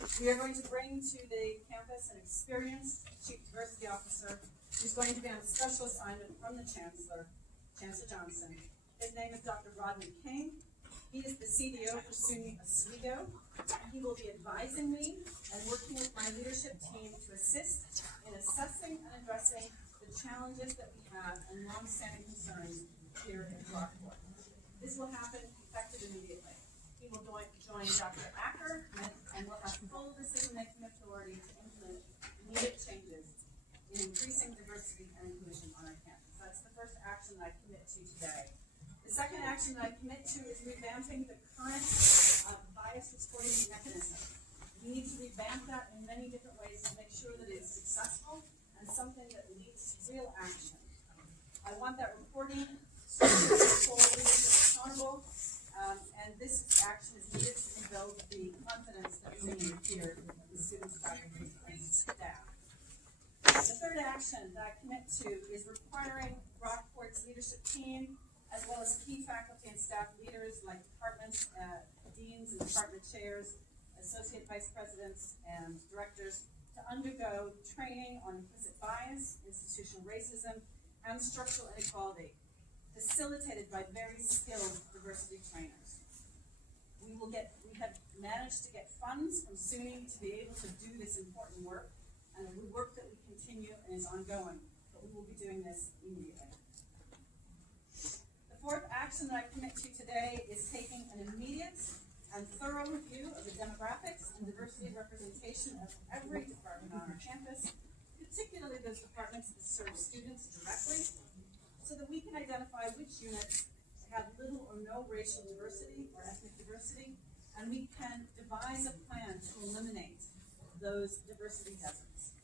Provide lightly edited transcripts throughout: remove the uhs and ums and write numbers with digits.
We are going to bring to the campus an experienced Chief Diversity Officer who's going to be on a special assignment from the Chancellor, Chancellor Johnson. His name is Dr. Rodney King. He is the CDO for SUNY Oswego. He will be advising me and working with my leadership team to assist in assessing and addressing the challenges that we have and long-standing concerns here in Rockport. This will happen effective immediately. He will join Dr. Acker and will have full decision-making authority to implement immediate changes in increasing diversity and inclusion on our campus. That's the first action that I commit to today. The second action that I commit to is revamping the current bias reporting mechanism. We need to revamp that in many different ways to make sure that it's successful and something that leads to real action. I want that reporting to hold leadership accountable, and this action is needed to rebuild the confidence that we need here in students, faculty, and staff. The third action that I commit to is requiring Rockport's leadership team, as well as key faculty and staff leaders like departments, deans and department chairs, associate vice presidents and directors, to undergo training on implicit bias, institutional racism, and structural inequality, facilitated by very skilled diversity trainers. We have managed to get funds from SUNY to be able to do this important work, and the work that we continue and is ongoing, but we will be doing this immediately. The fourth action that I commit to today is taking an immediate and thorough review of the demographics and diversity representation of every department on our campus, particularly those departments that serve students directly, so that we can identify which units have little or no racial diversity or ethnic diversity, and we can devise a plan to eliminate those diversity deserts.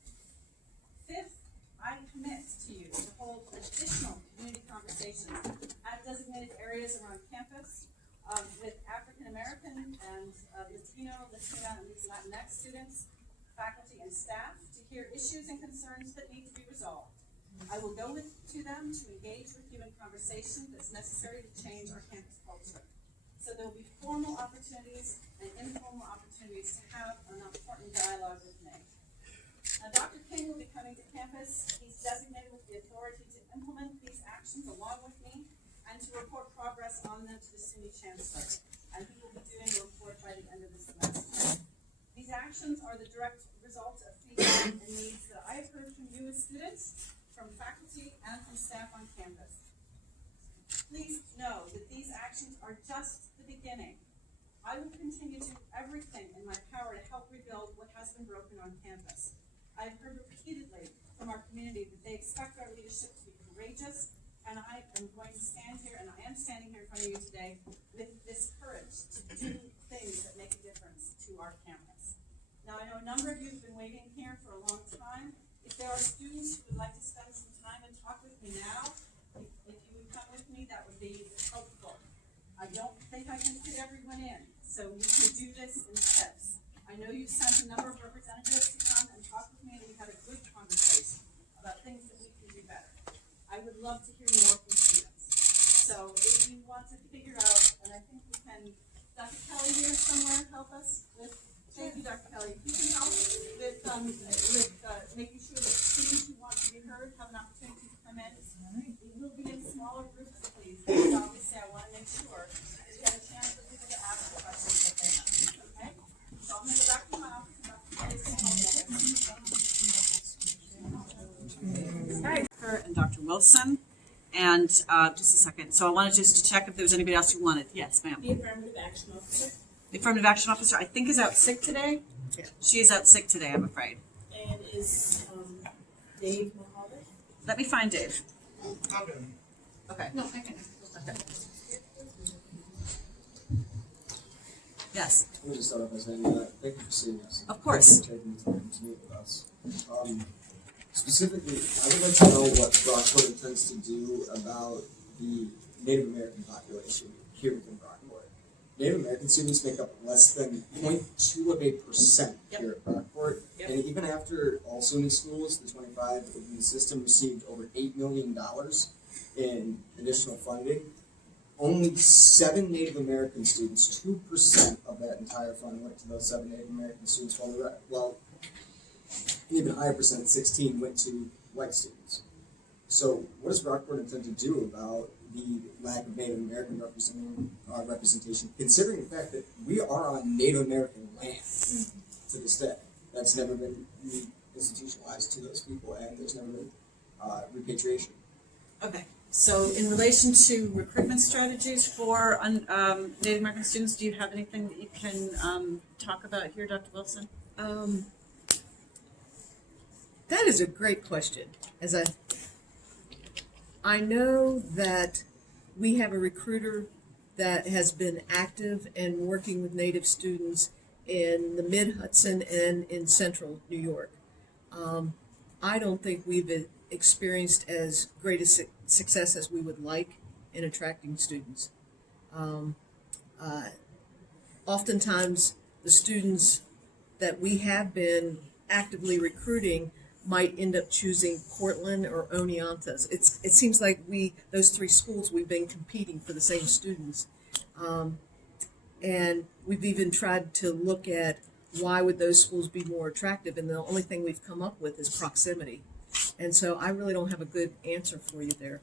Fifth, I commit to you to hold additional community conversations at designated areas around campus with African American and Latino, Latina, and Latinx students, faculty, and staff to hear issues and concerns that need to be resolved. I will go to them to engage with you in conversation that's necessary to change our campus culture. So there will be formal opportunities and informal opportunities to have an important dialogue with me. Now, Dr. King will be coming to campus. He's designated with the authority to implement these actions along with me and to report progress on them to the SUNY Chancellor. And he will be doing a report by the end of the semester. These actions are the direct result of feedback and needs that I have heard from you as students, from faculty, and from staff on campus. Please know that these actions are just the beginning. I will continue to do everything in my power to help rebuild what has been broken on campus. I've heard repeatedly from our community that they expect our leadership to be courageous, and I am going to stand here, and I am standing here in front of you today with this courage to do things that make a difference to our campus. Now, I know a number of you have been waiting here for a long time. If there are students who would like to spend some time and talk with me now, if you would come with me, that would be helpful. I don't think I can fit everyone in, so we can do this in steps. I know you sent a number of representatives to come and talk with me, and we had a good conversation about things that we can do better. I would love to hear more from students. So if you want to figure out, and I think we can, Dr. Kelly here somewhere help us with, thank you, Dr. Kelly. You can help with making sure that students who want to be heard have an opportunity to come in. We will be in smaller groups, please. Because obviously, I want to make sure that you have a chance for people to ask the questions that they have. Okay? So I'm going to go back to my office and Dr. Kelly. Her and Dr. Wilson. And just a second. So I wanted just to check if there was anybody else who wanted. Yes, ma'am. The affirmative action officer. The affirmative action officer, I think, is out sick today. Yeah. She is out sick today, I'm afraid. And is Dave Mojave? Let me find Dave. Okay. No, I can. Okay. Yes. Let me just start off by saying thank you for seeing us. Of course. Thank you for taking the time to meet with us. Specifically, I would like to know what Rockport intends to do about the Native American population here within Rockport. Native American students make up less than 0.2% here at Rockport. Yep. And even after all SUNY schools, the 25 within the system, received over $8 million in additional funding, only 7 Native American students, 2% of that entire fund went to those 7 Native American students, while an even higher percent, 16, went to white students. So what does Rockport intend to do about the lack of Native American representation, considering the fact that we are on Native American land to this day? That's never been institutionalized to those people, and there's never been repatriation. Okay, so in relation to recruitment strategies for Native American students, do you have anything that you can talk about here, Dr. Wilson? That is a great question. I know that we have a recruiter that has been active and working with Native students in the Mid-Hudson and in Central New York. I don't think we've experienced as great a success as we would like in attracting students. Oftentimes, the students that we have been actively recruiting might end up choosing Cortland or Oneontas. It seems like those 3 schools, we've been competing for the same students. And we've even tried to look at why would those schools be more attractive, and the only thing we've come up with is proximity. And so I really don't have a good answer for you there.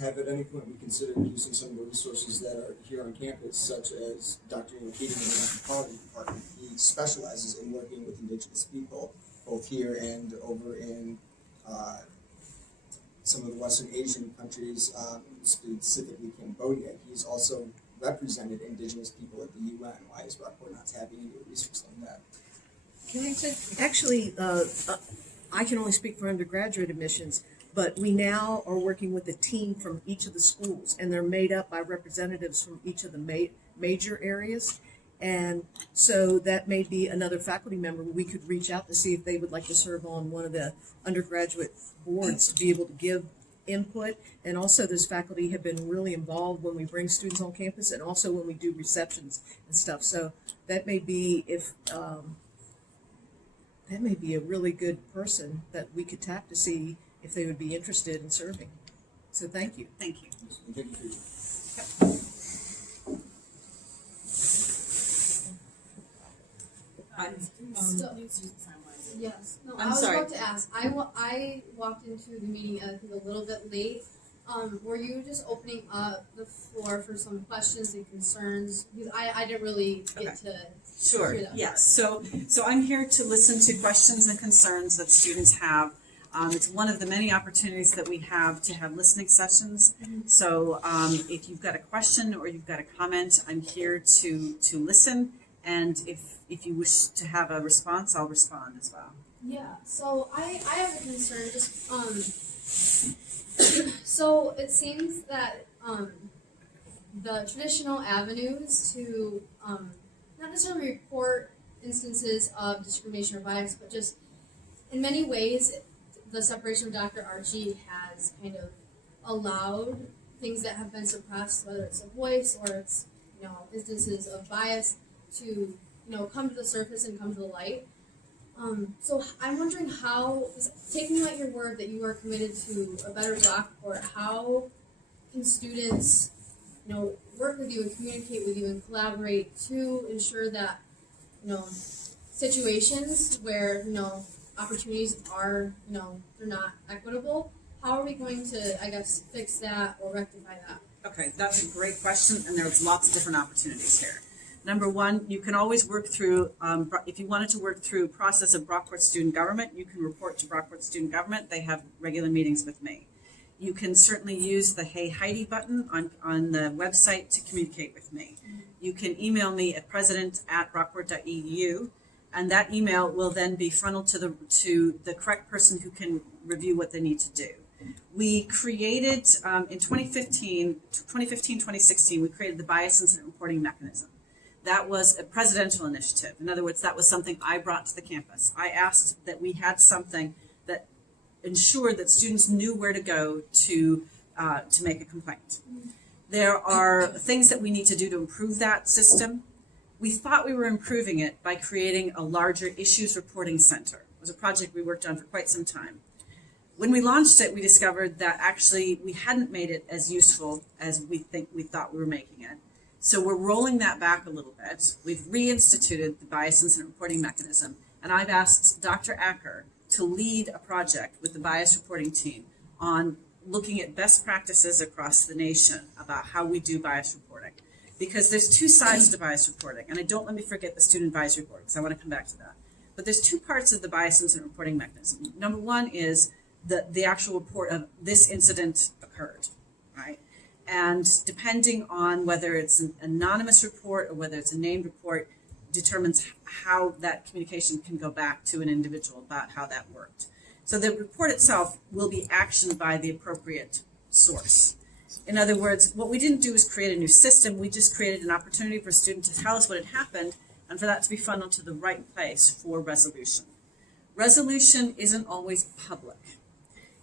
Have at any point we considered using some of the resources that are here on campus, such as Dr. Ian Keating in the anthropology department? He specializes in working with indigenous people, both here and over in some of the Western Asian countries, specifically Cambodia. He's also represented indigenous people at the UN. Why is Rockport not tapping into research like that? Can I say? Actually, I can only speak for undergraduate admissions, but we now are working with a team from each of the schools, and they're made up by representatives from each of the major areas. And so that may be another faculty member we could reach out to see if they would like to serve on one of the undergraduate boards to be able to give input. And also those faculty have been really involved when we bring students on campus and also when we do receptions and stuff. So that may be that may be a really good person that we could tap to see if they would be interested in serving. So thank you. Thank you. And thank you for your Yes. No, I'm I was sorry. about to ask. I walked into the meeting I think a little bit late. Were you just opening up the floor for some questions and concerns? Because I didn't really get to Sure, hear that yes. So I'm here to listen to questions and concerns that students have. It's one of the many opportunities that we have to have listening sessions. So if you've got a question or you've got a comment, I'm here to listen. And if you wish to have a response, I'll respond as well. Yeah, so I have a concern, just, so it seems that, the traditional avenues to, not necessarily report instances of discrimination or bias, but just, in many ways, the separation of Dr. Archie has kind of allowed things that have been suppressed, whether it's a voice or it's, instances of bias, to come to the surface and come to the light. So I'm wondering how, taking you at your word that you are committed to a better Rockport, how can students, work with you and communicate with you and collaborate to ensure that, situations where, opportunities are, they're not equitable, how are we going to, I guess, fix that or rectify that? Okay, that's a great question, and there's lots of different opportunities here. Number one, you can always work through, if you wanted to work through process of Brockport Student Government, you can report to Brockport Student Government. They have regular meetings with me. You can certainly use the Hey Heidi button on the website to communicate with me. You can email me at president@brockport.edu, and that email will then be funneled to the correct person who can review what they need to do. We created, in 2015, 2016, we created the Bias Incident Reporting Mechanism. That was a presidential initiative. In other words, that was something I brought to the campus. I asked that we had something that ensured that students knew where to go to make a complaint. There are things that we need to do to improve that system. We thought we were improving it by creating a larger issues reporting center. It was a project we worked on for quite some time. When we launched it, we discovered that actually we hadn't made it as useful as we thought we were making it. So we're rolling that back a little bit. We've reinstituted the bias incident reporting mechanism, and I've asked Dr. Acker to lead a project with the bias reporting team on looking at best practices across the nation about how we do bias reporting. Because there's two sides to bias reporting, and let me forget the student advisory board, because I want to come back to that. But there's two parts of the bias incident reporting mechanism. Number one is the actual report of this incident occurred, right? And depending on whether it's an anonymous report or whether it's a named report, determines how that communication can go back to an individual about how that worked. So the report itself will be actioned by the appropriate source. In other words, what we didn't do is create a new system. We just created an opportunity for a student to tell us what had happened and for that to be funneled to the right place for resolution. Resolution isn't always public.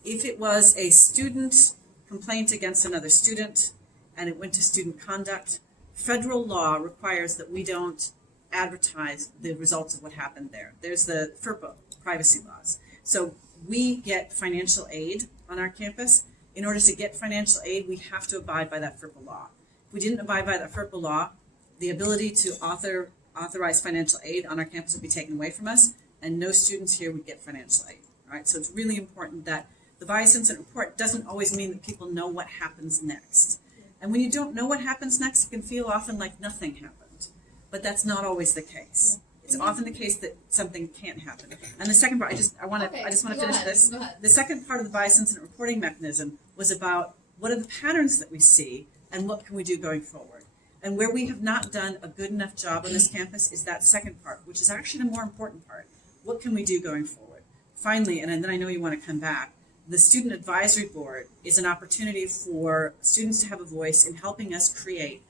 If it was a student complaint against another student and it went to student conduct, federal law requires that we don't advertise the results of what happened there. There's the FERPA privacy laws. So we get financial aid on our campus. In order to get financial aid, we have to abide by that FERPA law. If we didn't abide by that FERPA law, the ability to authorize financial aid on our campus would be taken away from us, and no students here would get financial aid. All right, so it's really important that the bias incident report doesn't always mean that people know what happens next. And when you don't know what happens next, it can feel often like nothing happened. But that's not always the case. It's often the case that something can't happen. And the second part, I just want to finish this. Go ahead. The second part of the bias incident reporting mechanism was about what are the patterns that we see and what can we do going forward. And where we have not done a good enough job on this campus is that second part, which is actually the more important part. What can we do going forward? Finally, and then I know you want to come back, the Student Advisory Board is an opportunity for students to have a voice in helping us create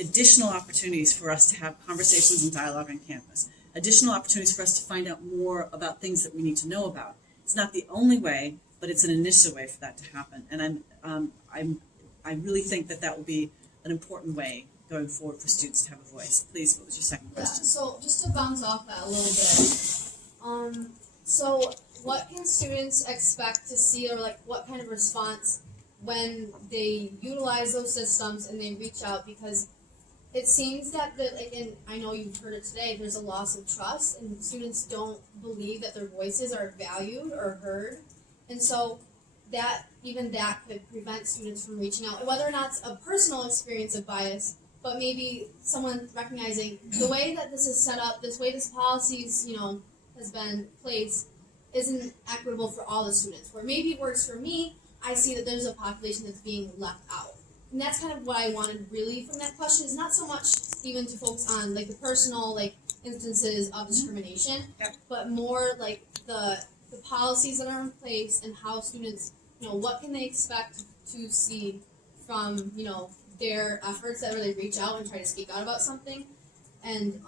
additional opportunities for us to have conversations and dialogue on campus, additional opportunities for us to find out more about things that we need to know about. It's not the only way, but it's an initial way for that to happen. And I really think that will be an important way going forward for students to have a voice. Please, what was your second question? So just to bounce off that a little bit, so what can students expect to see, or like what kind of response when they utilize those systems and they reach out? Because it seems that and I know you've heard it today, there's a loss of trust and students don't believe that their voices are valued or heard. And so that could prevent students from reaching out, whether or not it's a personal experience of bias, but maybe someone recognizing the way that this is set up, this way this policies, has been placed, isn't equitable for all the students. Where maybe it works for me, I see that there's a population that's being left out. And that's kind of what I wanted really from that question, is not so much even to focus on like the personal instances of discrimination, but more like the policies that are in place and how students, what can they expect to see from, their efforts that really reach out and try to speak out about something. And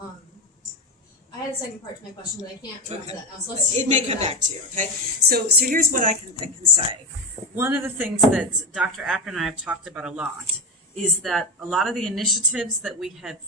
I had a second part to my question, but I can't remember that now. So let's. It may come back to you. Okay. So here's what I can say. One of the things that Dr. Acker and I have talked about a lot is that a lot of the initiatives that we have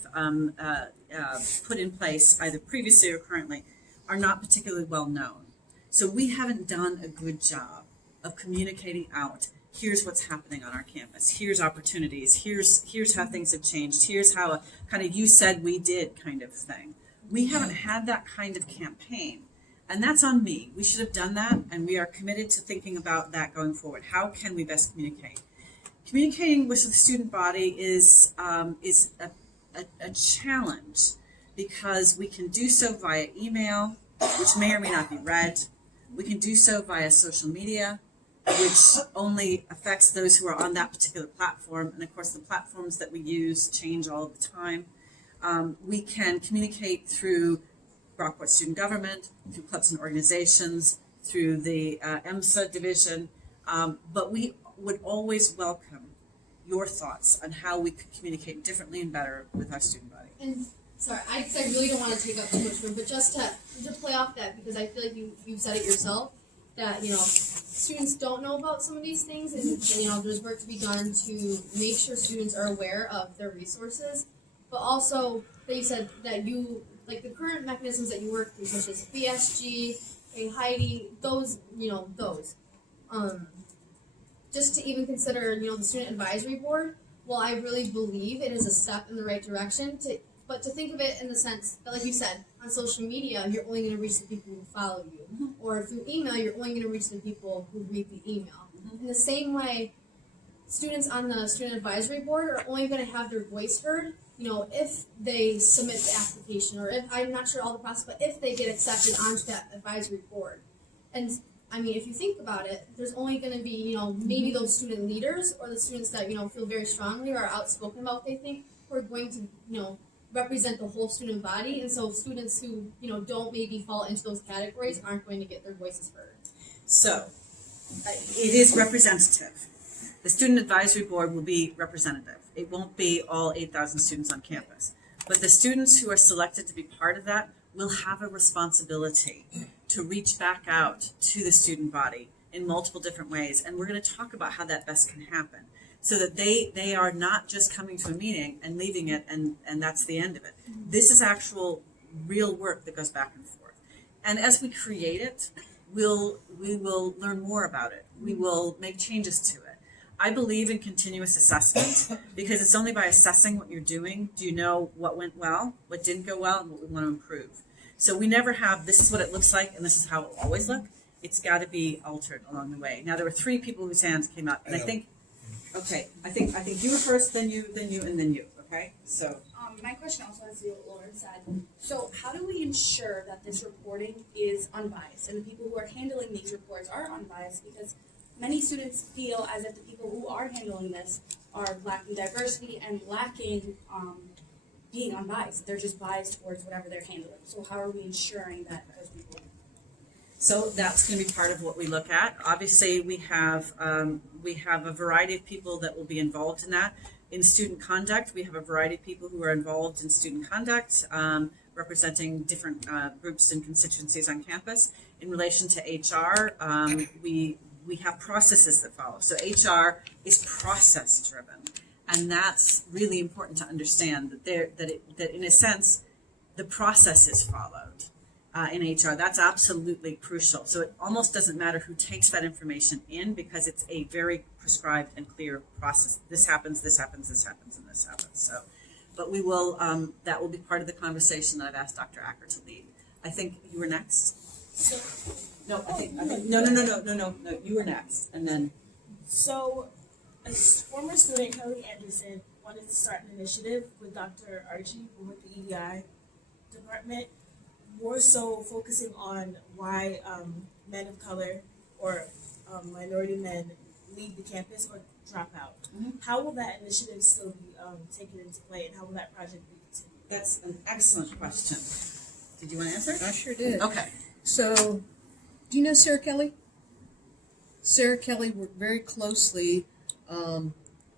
put in place, either previously or currently, are not particularly well known. So we haven't done a good job of communicating out. Here's what's happening on our campus. Here's opportunities. Here's how things have changed. Here's how a kind of you said we did kind of thing. We haven't had that kind of campaign, and that's on me. We should have done that, and we are committed to thinking about that going forward. How can we best communicate? Communicating with the student body is a challenge because we can do so via email, which may or may not be read. We can do so via social media, which only affects those who are on that particular platform. And of course, the platforms that we use change all the time. We can communicate through Rockport Student Government, through clubs and organizations, through the EMSA division, but we would always welcome your thoughts on how we could communicate differently and better with our student body. And sorry, I really don't want to take up too much room, but just to play off that, because I feel like you've said it yourself, that students don't know about some of these things, and there's work to be done to make sure students are aware of their resources, but also that you said that you like the current mechanisms that you work through, such as BSG, Heidi, those just to even consider, the student advisory board, well, I really believe it is a step in the right direction but to think of it in the sense that, like you said, on social media, you're only going to reach the people who follow you. Or through email, you're only going to reach the people who read the email. In the same way, students on the student advisory board are only going to have their voice heard, if they submit the application, or if, I'm not sure all the process, but if they get accepted onto that advisory board. And I mean, if you think about it, there's only going to be, maybe those student leaders or the students that, feel very strongly or are outspoken about what they think, who are going to, represent the whole student body. And so students who, don't maybe fall into those categories aren't going to get their voices heard. So, it is representative. The student advisory board will be representative. It won't be all 8,000 students on campus. But the students who are selected to be part of that will have a responsibility to reach back out to the student body in multiple different ways. And we're going to talk about how that best can happen, so that they are not just coming to a meeting and leaving it and that's the end of it. This is actual real work that goes back and forth. And as we create it, we will learn more about it. We will make changes to it. I believe in continuous assessment because it's only by assessing what you're doing do you know what went well, what didn't go well, and what we want to improve. So we never have, this is what it looks like and this is how it will always look. It's got to be altered along the way. Now there were 3 people whose hands came up, and I think you were first, then you, and then you. Okay, so my question also has to do with what Lauren said. So how do we ensure that this reporting is unbiased and the people who are handling these reports are unbiased? Because many students feel as if the people who are handling this are lacking diversity and lacking being unbiased. They're just biased towards whatever they're handling. So how are we ensuring that those people? So that's going to be part of what we look at. Obviously, we have a variety of people that will be involved in that. In student conduct, we have a variety of people who are involved in student conduct, representing different groups and constituencies on campus. In relation to HR, we have processes that follow. So HR is process driven, and that's really important to understand that in a sense, the process is followed. In HR, that's absolutely crucial. So it almost doesn't matter who takes that information in because it's a very prescribed and clear process. This happens, this happens, this happens, and this happens. So, but we will, that will be part of the conversation that I've asked Dr. Acker to lead. I think you were next. No, you were next, and then. So, as former student Kelly Anderson wanted to start an initiative with Dr. Archie with the EDI department, more so focusing on why men of color or minority men leave the campus or drop out. Mm-hmm. How will that initiative still be taken into play, and how will that project be continued? That's an excellent question. Did you want to answer it? I sure did. Okay. So, do you know Sarah Kelly? Sarah Kelly worked very closely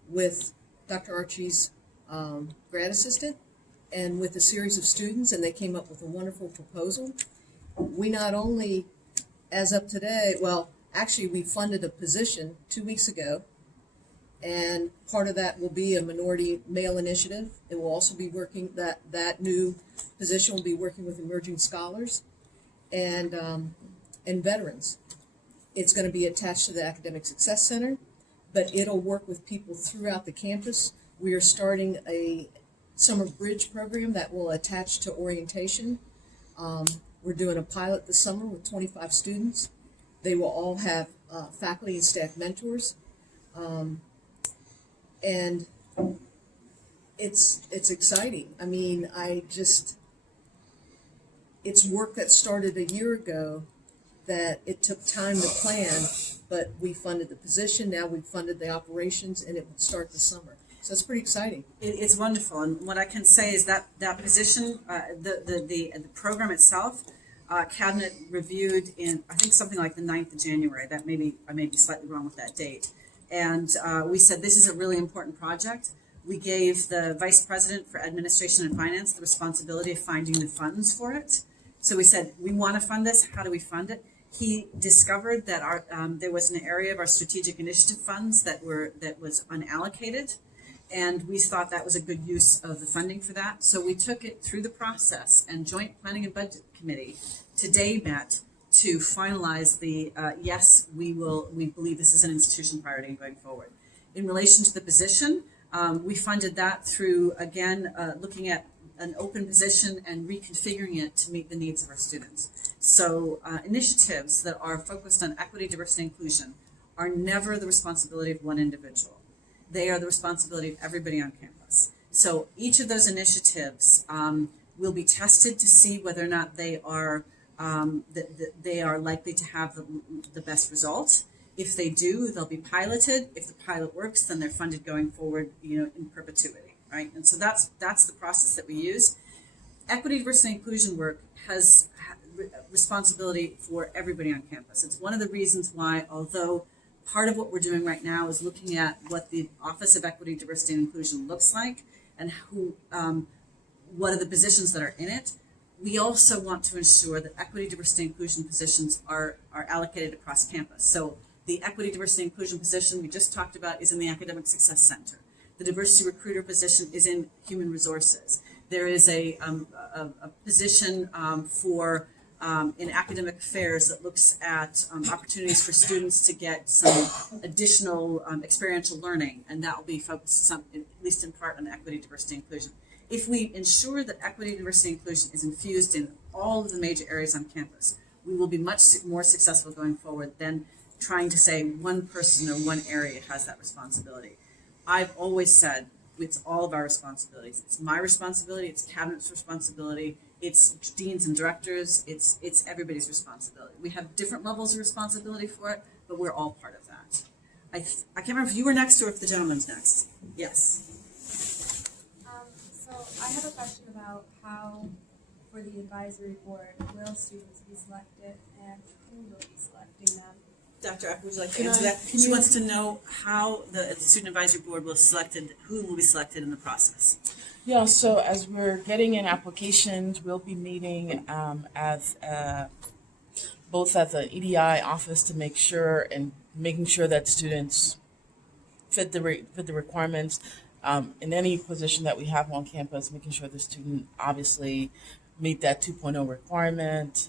with Dr. Archie's grad assistant and with a series of students, and they came up with a wonderful proposal. We not only, as of today, actually we funded a position 2 weeks ago, and part of that will be a minority male initiative. It will also be working, that new position will be working with emerging scholars and veterans. It's going to be attached to the Academic Success Center, but it'll work with people throughout the campus. We are starting a summer bridge program that will attach to orientation. We're doing a pilot this summer with 25 students. They will all have faculty and staff mentors. And it's exciting. I mean, it's work that started a year ago that it took time to plan, but we funded the position, now we've funded the operations, and it will start this summer. So it's pretty exciting. It's wonderful, and what I can say is that position, the program itself, Cabinet reviewed in I think something like the 9th of January. That I may be slightly wrong with that date, and we said this is a really important project. We gave the Vice President for Administration and Finance the responsibility of finding the funds for it. So we said we want to fund this. How do we fund it? He discovered that there was an area of our strategic initiative funds that was unallocated. And we thought that was a good use of the funding for that. So we took it through the process, and Joint Planning and Budget Committee today met to finalize the, yes, we believe this is an institution priority going forward. In relation to the position, we funded that through, again, looking at an open position and reconfiguring it to meet the needs of our students. So initiatives that are focused on equity, diversity, and inclusion are never the responsibility of one individual. They are the responsibility of everybody on campus. So each of those initiatives will be tested to see whether or not they are likely to have the best result. If they do, they'll be piloted. If the pilot works, then they're funded going forward, in perpetuity, right? And so that's the process that we use. Equity, diversity, and inclusion work has responsibility for everybody on campus. It's one of the reasons why, although part of what we're doing right now is looking at what the Office of Equity, Diversity, and Inclusion looks like and what are the positions that are in it, we also want to ensure that equity, diversity, and inclusion positions are allocated across campus. So the equity, diversity, and inclusion position we just talked about is in the Academic Success Center. The diversity recruiter position is in human resources. There is a position for in academic affairs that looks at opportunities for students to get some additional experiential learning, and that will be focused at least in part on equity, diversity, and inclusion. If we ensure that equity, diversity, and inclusion is infused in all of the major areas on campus, we will be much more successful going forward than trying to say one person or one area has that responsibility. I've always said it's all of our responsibilities. It's my responsibility, it's cabinet's responsibility, it's deans and directors, it's everybody's responsibility. We have different levels of responsibility for it, but we're all part of that. I can't remember if you were next or if the gentleman's next. Yes. So I have a question about how, for the advisory board, will students be selected and who will be selecting them? Dr. Eck, would you like to answer that? She wants to know how the student advisory board will selected, who will be selected in the process. Yeah, so as we're getting in applications, we'll be meeting as both at the EDI office to make sure and making sure that students fit the requirements in any position that we have on campus, making sure the student obviously meet that 2.0 requirement,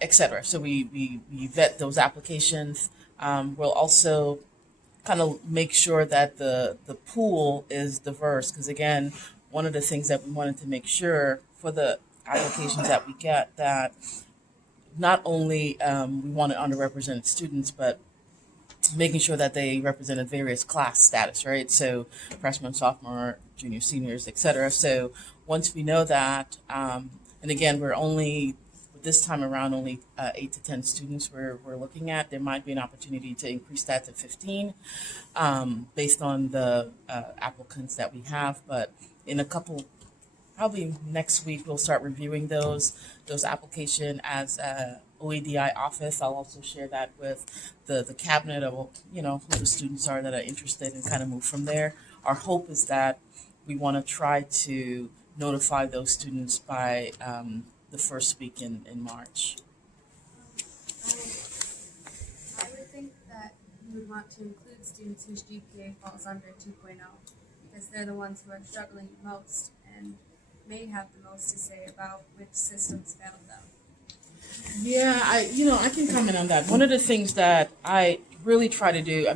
et cetera. So we vet those applications. We'll also kind of make sure that the pool is diverse, because again, one of the things that we wanted to make sure for the applications that we get, that not only we wanted underrepresented students, but making sure that they represented various class status, right? So freshman, sophomore, junior, seniors, et cetera. So once we know that, and again, we're only this time around only 8 to 10 students we're looking at. There might be an opportunity to increase that to 15 based on the applicants that we have. But in a couple, probably next week, we'll start reviewing those applications as OEDI office. I'll also share that with the cabinet of who the students are that are interested and kind of move from there. Our hope is that we want to try to notify those students by the first week in March. I would think that you would want to include students whose GPA falls under 2.0 because they're the ones who are struggling most and may have the most to say about which systems failed them. Yeah, I can comment on that. One of the things that I really try to do,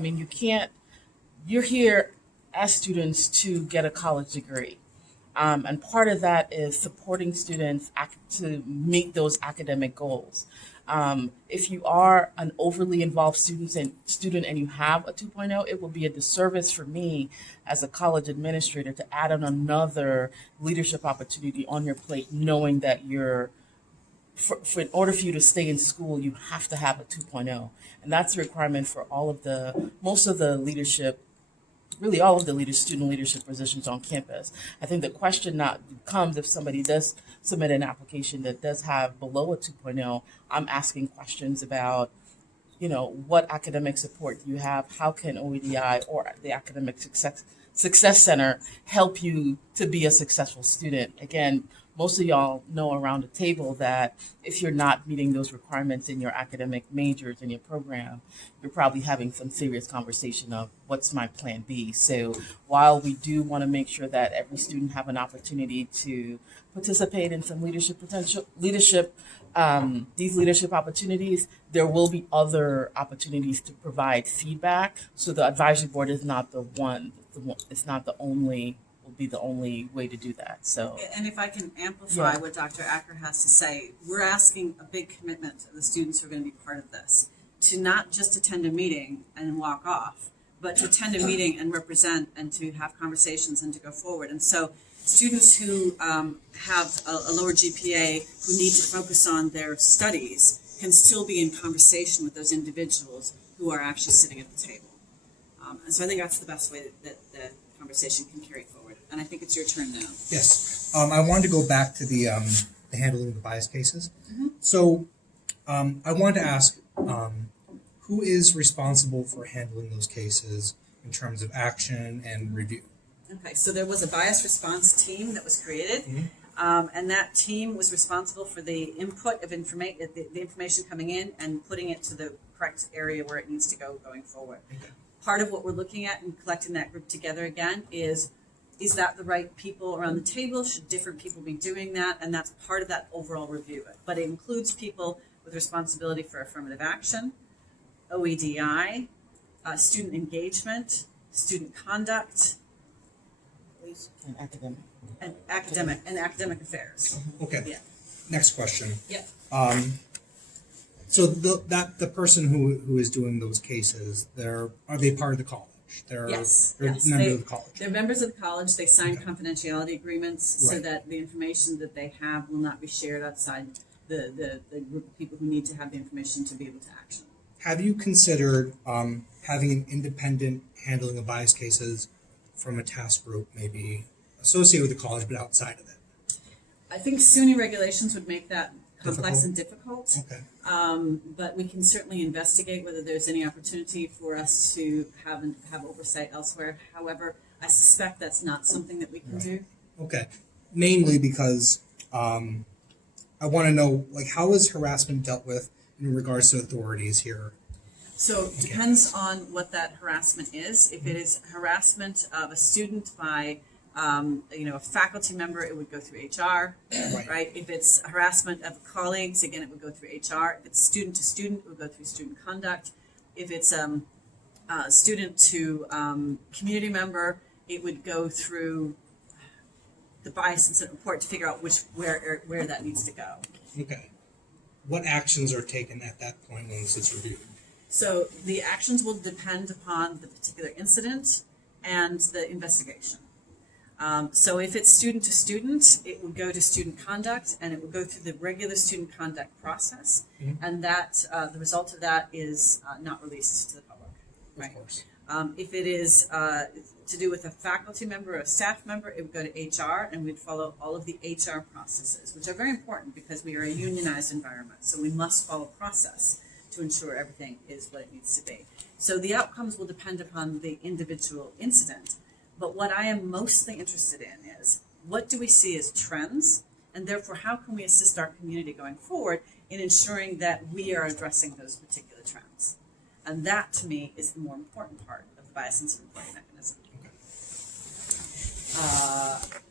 you're here as students to get a college degree. And part of that is supporting students to meet those academic goals. If you are an overly involved student and you have a 2.0, it will be a disservice for me as a college administrator to add on another leadership opportunity on your plate, knowing that in order for you to stay in school, you have to have a 2.0. And that's a requirement for most of the leadership, really all of the student leadership positions on campus. I think the question not comes if somebody does submit an application that does have below a 2.0, I'm asking questions about, what academic support do you have? How can OEDI or the Academic Success Center help you to be a successful student? Again, most of y'all know around the table that if you're not meeting those requirements in your academic majors in your program, you're probably having some serious conversation of what's my plan B. So while we do want to make sure that every student have an opportunity to participate in some these leadership opportunities, there will be other opportunities to provide feedback. So the advisory board is not it's not the only, will be the only way to do that. So, And if I can amplify Yeah. what Dr. Acker has to say, we're asking a big commitment of the students who are going to be part of this, to not just attend a meeting and walk off, but to attend a meeting and represent and to have conversations and to go forward. And so students who have a lower GPA who need to focus on their studies can still be in conversation with those individuals who are actually sitting at the table. And so I think that's the best way that the conversation can carry forward. And I think it's your turn now. Yes. I wanted to go back to the handling of the bias cases. So I wanted to ask, who is responsible for handling those cases in terms of action and review? Okay, so there was a bias response team that was created, and that team was responsible for the input of the information coming in and putting it to the correct area where it needs to go going forward. Okay. Part of what we're looking at and collecting that group together again is that the right people around the table? Should different people be doing that? And that's part of that overall review. But it includes people with responsibility for affirmative action, OEDI, student engagement, student conduct, and academic. and academic affairs. Okay. Yeah. Next question. Yep. So the person who is doing those cases, are they part of the college? They're Yes. they're Yes. members of the college. They're members of the college. They sign Okay. confidentiality agreements so Right. that the information that they have will not be shared outside the group of people who need to have the information to be able to action. Have you considered having an independent handling of bias cases from a task group, maybe associated with the college but outside of it? I think SUNY regulations would make that complex and difficult. Okay. But we can certainly investigate whether there's any opportunity for us to have oversight elsewhere. However, I suspect that's not something that we can do. Okay. Mainly because I want to know, like, how is harassment dealt with in regards to authorities here? So it depends on what that harassment is. If it is harassment of a student by a faculty member, it would go through HR, right? If it's harassment of colleagues, again, it would go through HR. If it's student to student, it would go through student conduct. If it's student to community member, it would go through the bias incident report to figure out where that needs to go. Okay. What actions are taken at that point once it's reviewed? So the actions will depend upon the particular incident and the investigation. So if it's student to student, it would go to student conduct, and it would go through the regular student conduct process, and that the result of that is not released to the public. Right. Of course. If it is to do with a faculty member or a staff member, it would go to HR, and we'd follow all of the HR processes, which are very important because we are a unionized environment, so we must follow process to ensure everything is what it needs to be. So the outcomes will depend upon the individual incident. But what I am mostly interested in is what do we see as trends, and therefore how can we assist our community going forward in ensuring that we are addressing those particular trends. And that to me is the more important part of the bias incident reporting mechanism.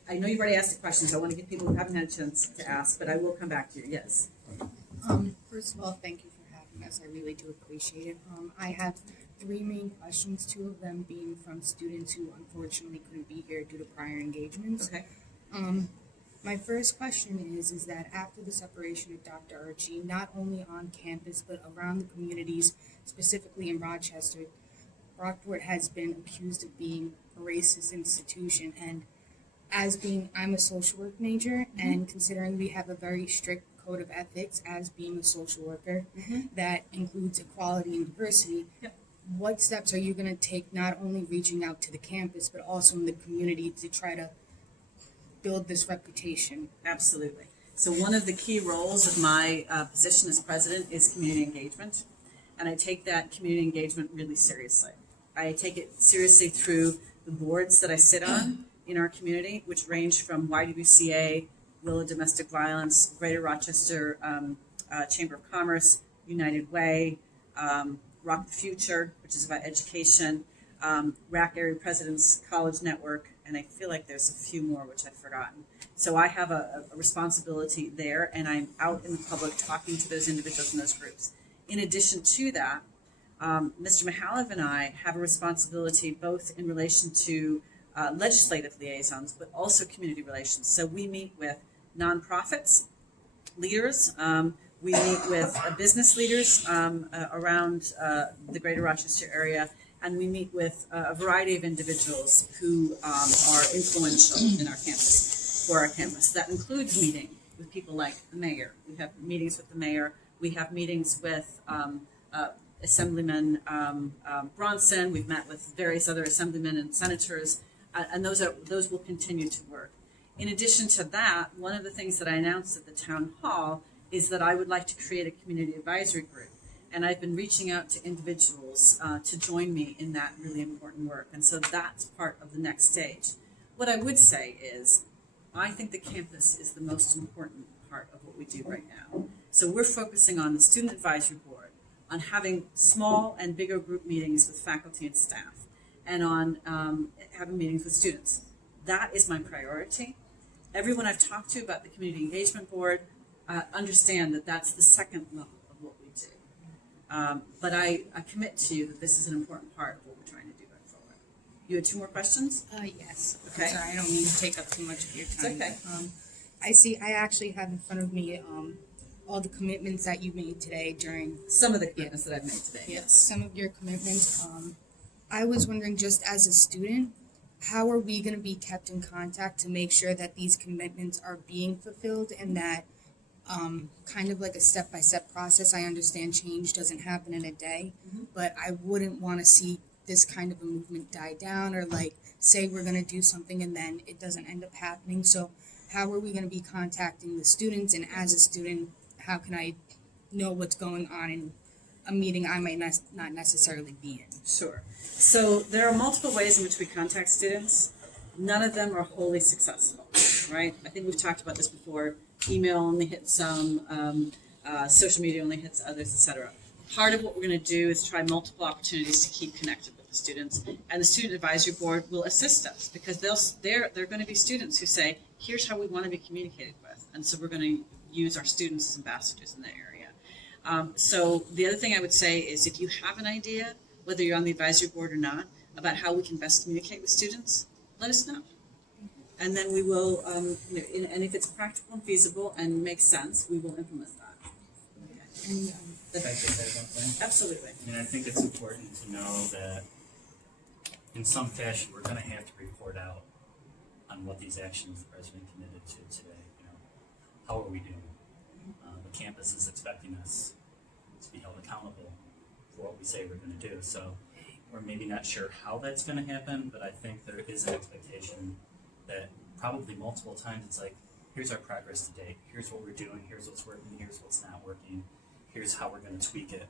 I know you've already asked a question, so I want to give people who haven't had a chance to ask, but I will come back to you. Yes. First of all, thank you for having us. I really do appreciate it. I have three main questions, two of them being from students who unfortunately couldn't be here due to prior engagements. Okay. My first question is that after the separation of Dr. Archie, not only on campus but around the communities, specifically in Rochester, Brockport has been accused of being a racist institution. And I'm a social work major, and considering we have a very strict code of ethics as being a social worker that includes equality and diversity, what steps are you going to take, not only reaching out to the campus but also in the community, to try to build this reputation? Absolutely. So one of the key roles of my position as president is community engagement, and I take that community engagement really seriously. I take it seriously through the boards that I sit on in our community, which range from YWCA, Willow Domestic Violence, Greater Rochester Chamber of Commerce, United Way, Rock the Future, which is about education, RAC Area Presidents College Network, and I feel like there's a few more which I've forgotten. So I have a responsibility there, and I'm out in the public talking to those individuals in those groups. In addition to that, Mr. Mihalev and I have a responsibility both in relation to legislative liaisons, but also community relations. So we meet with nonprofits, leaders, we meet with business leaders around the Greater Rochester area, and we meet with a variety of individuals who are influential in our campus, for our campus. That includes meeting with people like the mayor. We have meetings with the mayor. We have meetings with Assemblyman Bronson. We've met with various other assemblymen and senators, and those will continue to work. In addition to that, one of the things that I announced at the town hall is that I would like to create a community advisory group. And I've been reaching out to individuals to join me in that really important work. And so that's part of the next stage. What I would say is, I think the campus is the most important part of what we do right now. So we're focusing on the student advisory board, on having small and bigger group meetings with faculty and staff, and on having meetings with students. That is my priority. Everyone I've talked to about the community engagement board understand that that's the second level of what we do. But I commit to you that this is an important part of what we're trying to do going forward. You had two more questions? Yes. Okay. Sorry, I don't mean to take up too much of your time. It's okay. I actually have in front of me all the commitments that you made today during Some of the commitments that I've made today. yes, some of your commitments. I was wondering, just as a student, how are we going to be kept in contact to make sure that these commitments are being fulfilled, and that kind of like a step-by-step process? I understand change doesn't happen in a day, but I wouldn't want to see this kind of a movement die down, or like say we're going to do something and then it doesn't end up happening. So how are we going to be contacting the students, and as a student, how can I know what's going on in a meeting I might not necessarily be in? Sure. So there are multiple ways in which we contact students. None of them are wholly successful, right? I think we've talked about this before. Email only hits some, social media only hits others, etc. Part of what we're going to do is try multiple opportunities to keep connected with the students, and the student advisory board will assist us, because they're going to be students who say, here's how we want to be communicated with, and so we're going to use our students as ambassadors in that area. So the other thing I would say is, if you have an idea, whether you're on the advisory board or not, about how we can best communicate with students, let us know. And then we will, and if it's practical and feasible and makes sense, we will implement that. And Can I just say one thing? Absolutely. I mean, I think it's important to know that in some fashion, we're gonna have to report out on what these actions the president committed to today, you know. How are we doing? The campus is expecting us to be held accountable for what we say we're gonna do. So we're maybe not sure how that's gonna happen, but I think there is an expectation that probably multiple times it's like, here's our progress to date, here's what we're doing, here's what's working, here's what's not working, here's how we're going to tweak it.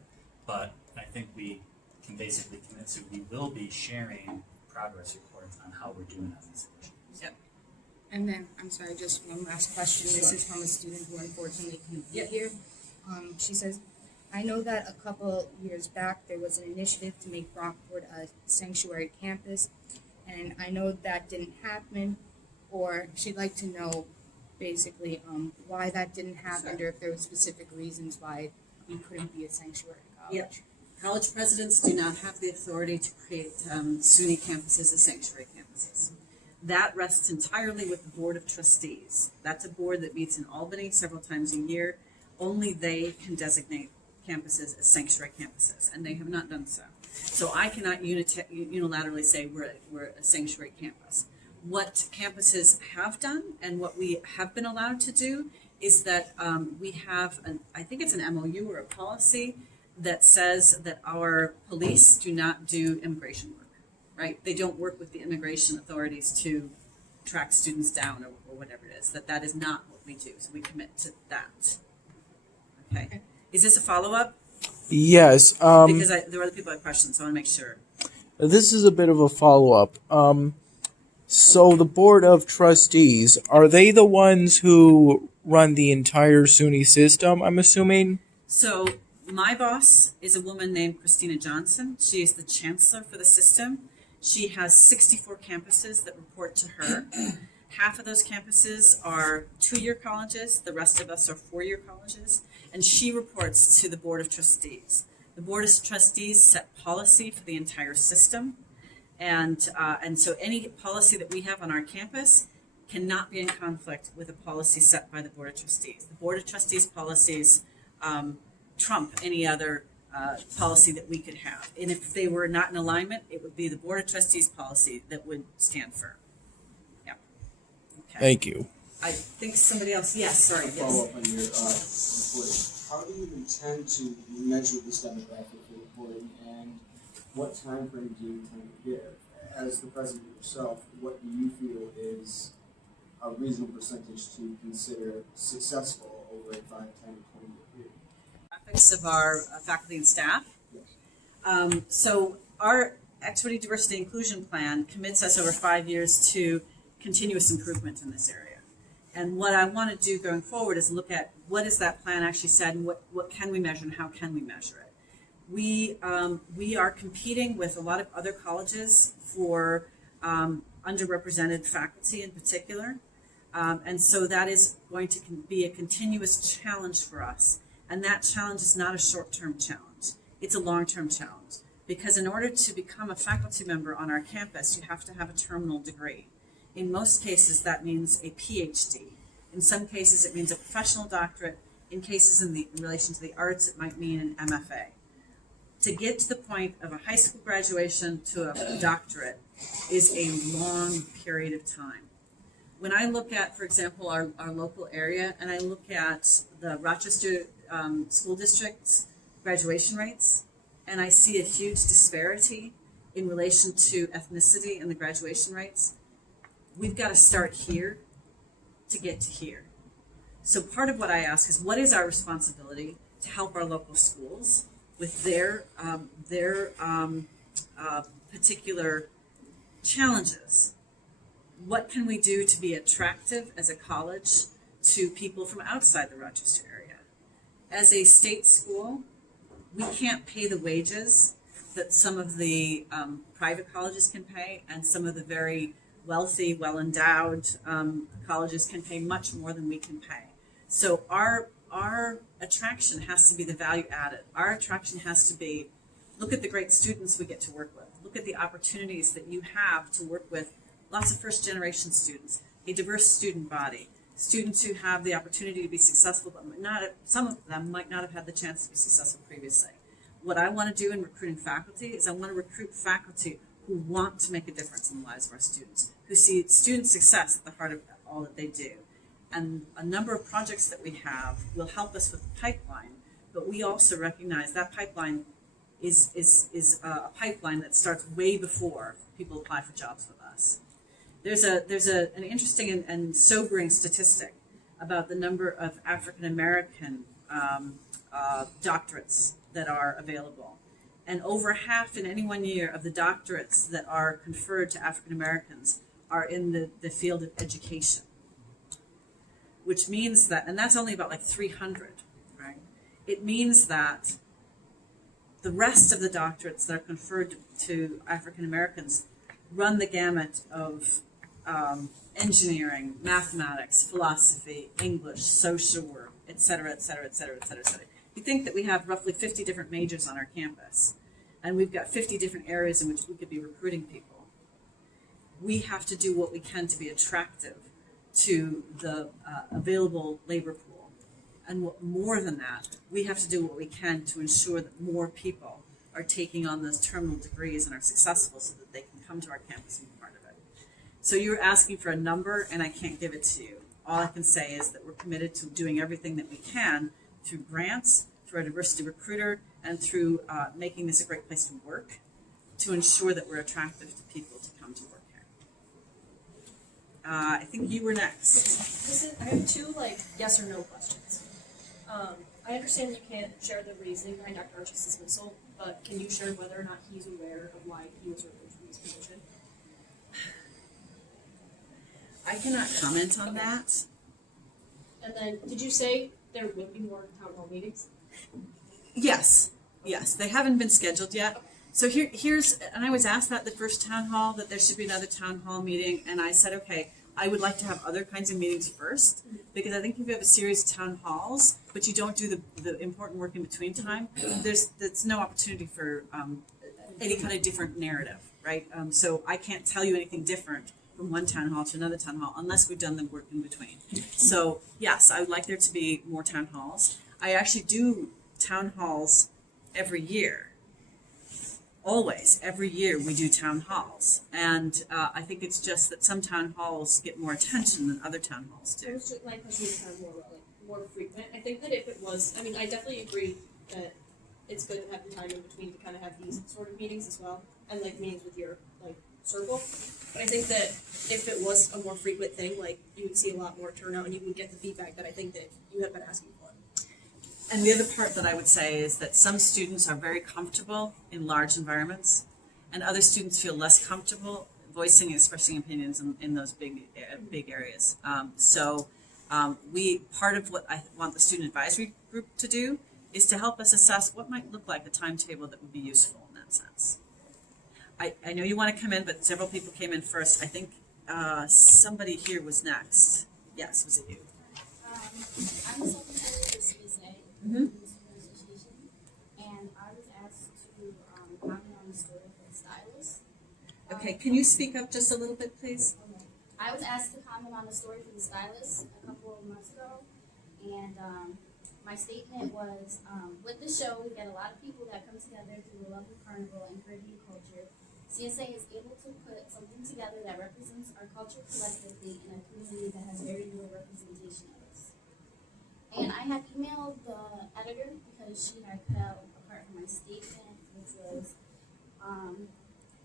But I think we can basically commit to, we will be sharing progress reports on how we're doing on these initiatives. Yep. And then, I'm sorry, just one last question. This is from a student who unfortunately couldn't be here. She says, I know that a couple years back there was an initiative to make Rockport a sanctuary campus, and I know that didn't happen, or she'd like to know basically why that didn't happen, or if there were specific reasons why we couldn't be a sanctuary college. Yep. College presidents do not have the authority to create SUNY campuses as sanctuary campuses. That rests entirely with the Board of Trustees. That's a board that meets in Albany several times a year. Only they can designate campuses as sanctuary campuses, and they have not done so. So I cannot unilaterally say we're a sanctuary campus. What campuses have done and what we have been allowed to do is that we have, I think it's an MOU or a policy that says that our police do not do immigration work, right? They don't work with the immigration authorities to track students down or whatever it is, that is not what we do. So we commit to that. Okay. Is this a follow-up? Yes. Because there are other people who have questions, so I want to make sure. This is a bit of a follow-up. So the board of trustees, are they the ones who run the entire SUNY system, I'm assuming? So my boss is a woman named Christina Johnson. She is the chancellor for the system. She has 64 campuses that report to her. Half of those campuses are 2-year colleges, the rest of us are 4-year colleges, and she reports to the board of trustees. The board of trustees set policy for the entire system, and so any policy that we have on our campus cannot be in conflict with a policy set by the board of trustees. The board of trustees policies trump any other policy that we could have. And if they were not in alignment, it would be the board of trustees policy that would stand firm. Yeah. Okay. Thank you. I think somebody else, yes, sorry, To follow yes. up on your reporting, how do you intend to measure this demographic reporting, and what time frame do you intend to give? As the president yourself, what do you feel is a reasonable percentage to consider successful over a 5, 10, 20-year period? Graphics of our faculty and staff. So our equity, diversity, inclusion plan commits us over 5 years to continuous improvement in this area. And what I want to do going forward is look at what is that plan actually said, and what can we measure and how can we measure it. We are competing with a lot of other colleges for underrepresented faculty in particular. And so that is going to be a continuous challenge for us. And that challenge is not a short-term challenge. It's a long-term challenge. Because in order to become a faculty member on our campus, you have to have a terminal degree. In most cases, that means a PhD. In some cases, it means a professional doctorate. In cases in relation to the arts, it might mean an MFA. To get to the point of a high school graduation to a doctorate is a long period of time. When I look at, for example, our local area, and I look at the Rochester School District's graduation rates, and I see a huge disparity in relation to ethnicity and the graduation rates, we've got to start here to get to here. So part of what I ask is, what is our responsibility to help our local schools with their particular challenges? What can we do to be attractive as a college to people from outside the Rochester area? As a state school, we can't pay the wages that some of the private colleges can pay, and some of the very wealthy, well-endowed colleges can pay much more than we can pay. So our attraction has to be the value added. Our attraction has to be, look at the great students we get to work with. Look at the opportunities that you have to work with lots of first-generation students, a diverse student body, students who have the opportunity to be successful, but some of them might not have had the chance to be successful previously. What I want to do in recruiting faculty is I want to recruit faculty who want to make a difference in the lives of our students, who see student success at the heart of all that they do. And a number of projects that we have will help us with the pipeline, but we also recognize that pipeline is a pipeline that starts way before people apply for jobs with us. There's an interesting and sobering statistic about the number of African American doctorates that are available. And over half in any 1 year of the doctorates that are conferred to African Americans are in the field of education. Which means that, and that's only about like 300, right? It means that the rest of the doctorates that are conferred to African Americans run the gamut of engineering, mathematics, philosophy, English, social work, et cetera, et cetera, et cetera, et cetera, et cetera. You think that we have roughly 50 different majors on our campus, and we've got 50 different areas in which we could be recruiting people. We have to do what we can to be attractive to the available labor pool. And more than that, we have to do what we can to ensure that more people are taking on those terminal degrees and are successful so that they can come to our campus and be part of it. So you're asking for a number, and I can't give it to you. All I can say is that we're committed to doing everything that we can through grants, through our diversity recruiter, and through making this a great place to work to ensure that we're attractive to people to come to work here. I think you were next. I have two yes or no questions. I understand you can't share the reasoning behind Dr. Archie's dismissal, but can you share whether or not he's aware of why he was removed from his position? I cannot comment on that. And then, did you say there would be more town hall meetings? Yes, they haven't been scheduled yet. So here's, and I was asked that the first town hall, that there should be another town hall meeting, and I said, okay, I would like to have other kinds of meetings first, because I think if you have a series of town halls, but you don't do the important work in between time, there's no opportunity for any kind of different narrative, right? So I can't tell you anything different from one town hall to another town hall unless we've done the work in between. So yes, I would like there to be more town halls. I actually do town halls every year. Always, every year we do town halls. And I think it's just that some town halls get more attention than other town halls do. My question is kind of more frequent. I think that if it was, I mean, I definitely agree that it's good to have the time in between to kind of have these sort of meetings as well, and like meetings with your like circle. But I think that if it was a more frequent thing, like you would see a lot more turnout and you would get the feedback that I think that you have been asking for. And the other part that I would say is that some students are very comfortable in large environments, and other students feel less comfortable voicing and expressing opinions in those big areas. Part of what I want the student advisory group to do is to help us assess what might look like a timetable that would be useful in that sense. I know you want to come in, but several people came in first. I think somebody here was next. Yes, was it you? I'm the secretary of the CSA, Mm-hmm. Association, and I was asked to comment on the story of the stylist. Okay, can you speak up just a little bit, please? Okay. I was asked to comment on the story for the stylist a couple of months ago, and my statement was, with the show, we get a lot of people that come together through the love of carnival and Caribbean culture. CSA is able to put something together that represents our culture collectively in a community that has very little representation of us. And I had emailed the editor because she had cut out a part from my statement, which was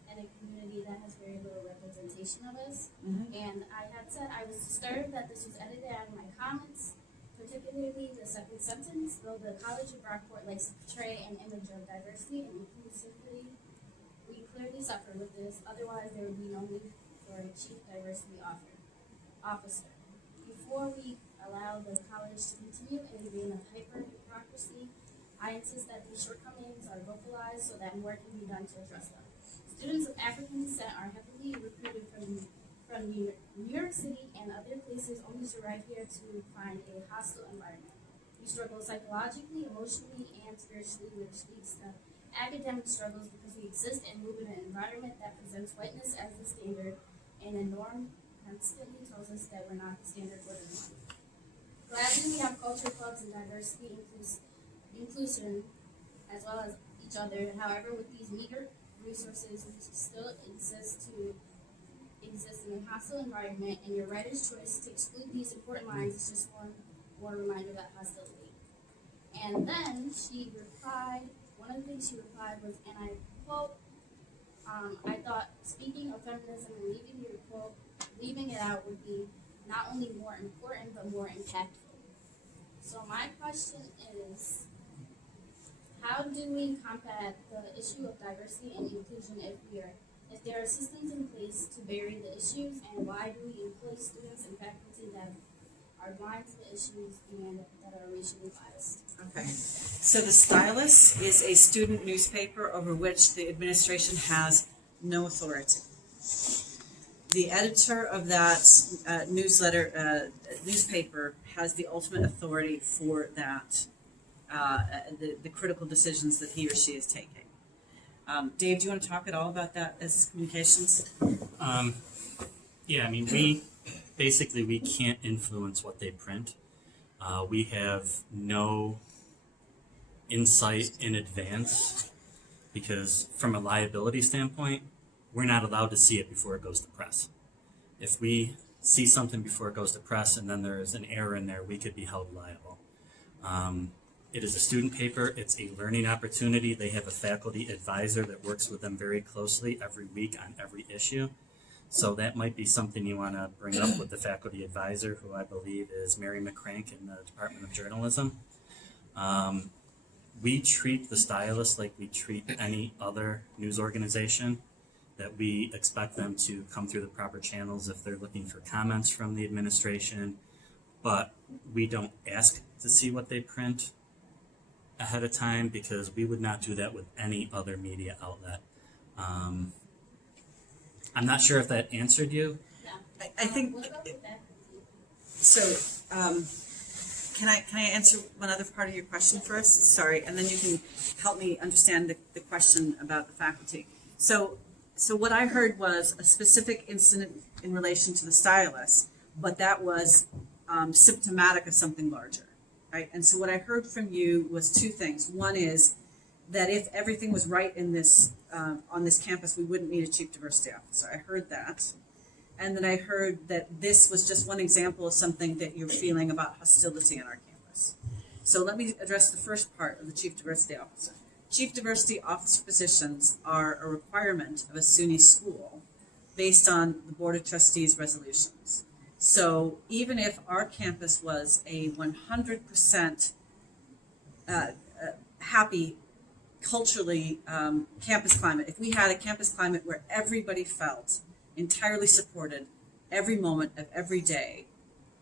in a community that has very little representation of us. Mm-hmm. And I had said I was disturbed that this was edited out of my comments, particularly the second sentence, though the College of Brockport likes to portray an image of diversity and inclusivity. We clearly suffer with this, otherwise there would be no need for a chief diversity officer. Before we allow the college to continue in the vein of hyper-bureaucracy, I insist that these shortcomings are vocalized so that more can be done to address them. Students of African descent are heavily recruited from New York City and other places only to arrive here to find a hostile environment. We struggle psychologically, emotionally, and spiritually, which leads to academic struggles because we exist and move in an environment that presents whiteness as the standard, and a norm constantly tells us that we're not the standard or the norm. Gladly, we have culture clubs and diversity inclusion as well as each other. However, with these meager resources, we still exist in a hostile environment, and your writer's choice to exclude these important lines is just one more reminder of that hostility. And then she replied, one of the things she replied was, and I quote, I thought speaking of feminism and leaving it out would be not only more important, but more impactful. So my question is, how do we combat the issue of diversity and inclusion if there are systems in place to bury the issues, and why do we employ students and faculty that are blind to the issues and that are racially biased? Okay. So the Stylus is a student newspaper over which the administration has no authority. The editor of that newspaper has the ultimate authority for that, the critical decisions that he or she is taking. Dave, do you want to talk at all about that as communications? Yeah, I mean, we can't influence what they print. We have no insight in advance because from a liability standpoint, we're not allowed to see it before it goes to press. If we see something before it goes to press and then there is an error in there, we could be held liable. It is a student paper. It's a learning opportunity. They have a faculty advisor that works with them very closely every week on every issue. So that might be something you want to bring up with the faculty advisor, who I believe is Mary McCrank in the Department of Journalism. We treat the Stylus like we treat any other news organization. that we expect them to come through the proper channels if they're looking for comments from the administration, but we don't ask to see what they print ahead of time because we would not do that with any other media outlet. I'm not sure if that answered you. I think, What about the faculty? so, can I answer one other part of your question first? Sorry, and then you can help me understand the question about the faculty. So what I heard was a specific incident in relation to the stylus, but that was symptomatic of something larger, right? And so what I heard from you was two things. One is that if everything was right in this on this campus, we wouldn't need a chief diversity officer. I heard that. And then I heard that this was just one example of something that you're feeling about hostility on our campus. So let me address the first part of the chief diversity officer. Chief diversity officer positions are a requirement of a SUNY school based on the Board of Trustees resolutions. So even if our campus was a 100% happy culturally campus climate, if we had a campus climate where everybody felt entirely supported every moment of every day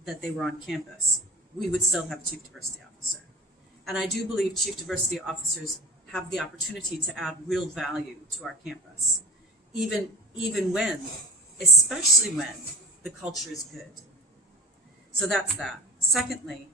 that they were on campus, we would still have a chief diversity officer. And I do believe chief diversity officers have the opportunity to add real value to our campus, even when, especially when the culture is good. So that's that. Secondly,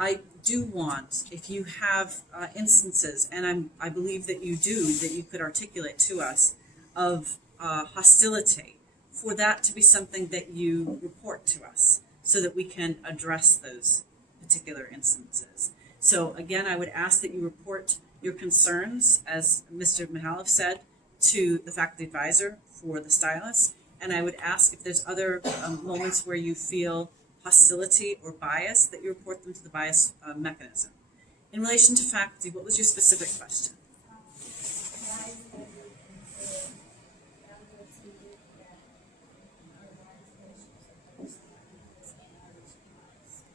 I do want, if you have instances, and I believe that you do, that you could articulate to us, of hostility, for that to be something that you report to us so that we can address those particular instances. So again, I would ask that you report your concerns, as Mr. Mihalov said, to the faculty advisor for the stylus. And I would ask if there's other moments where you feel hostility or bias, that you report them to the bias mechanism. In relation to faculty, what was your specific question?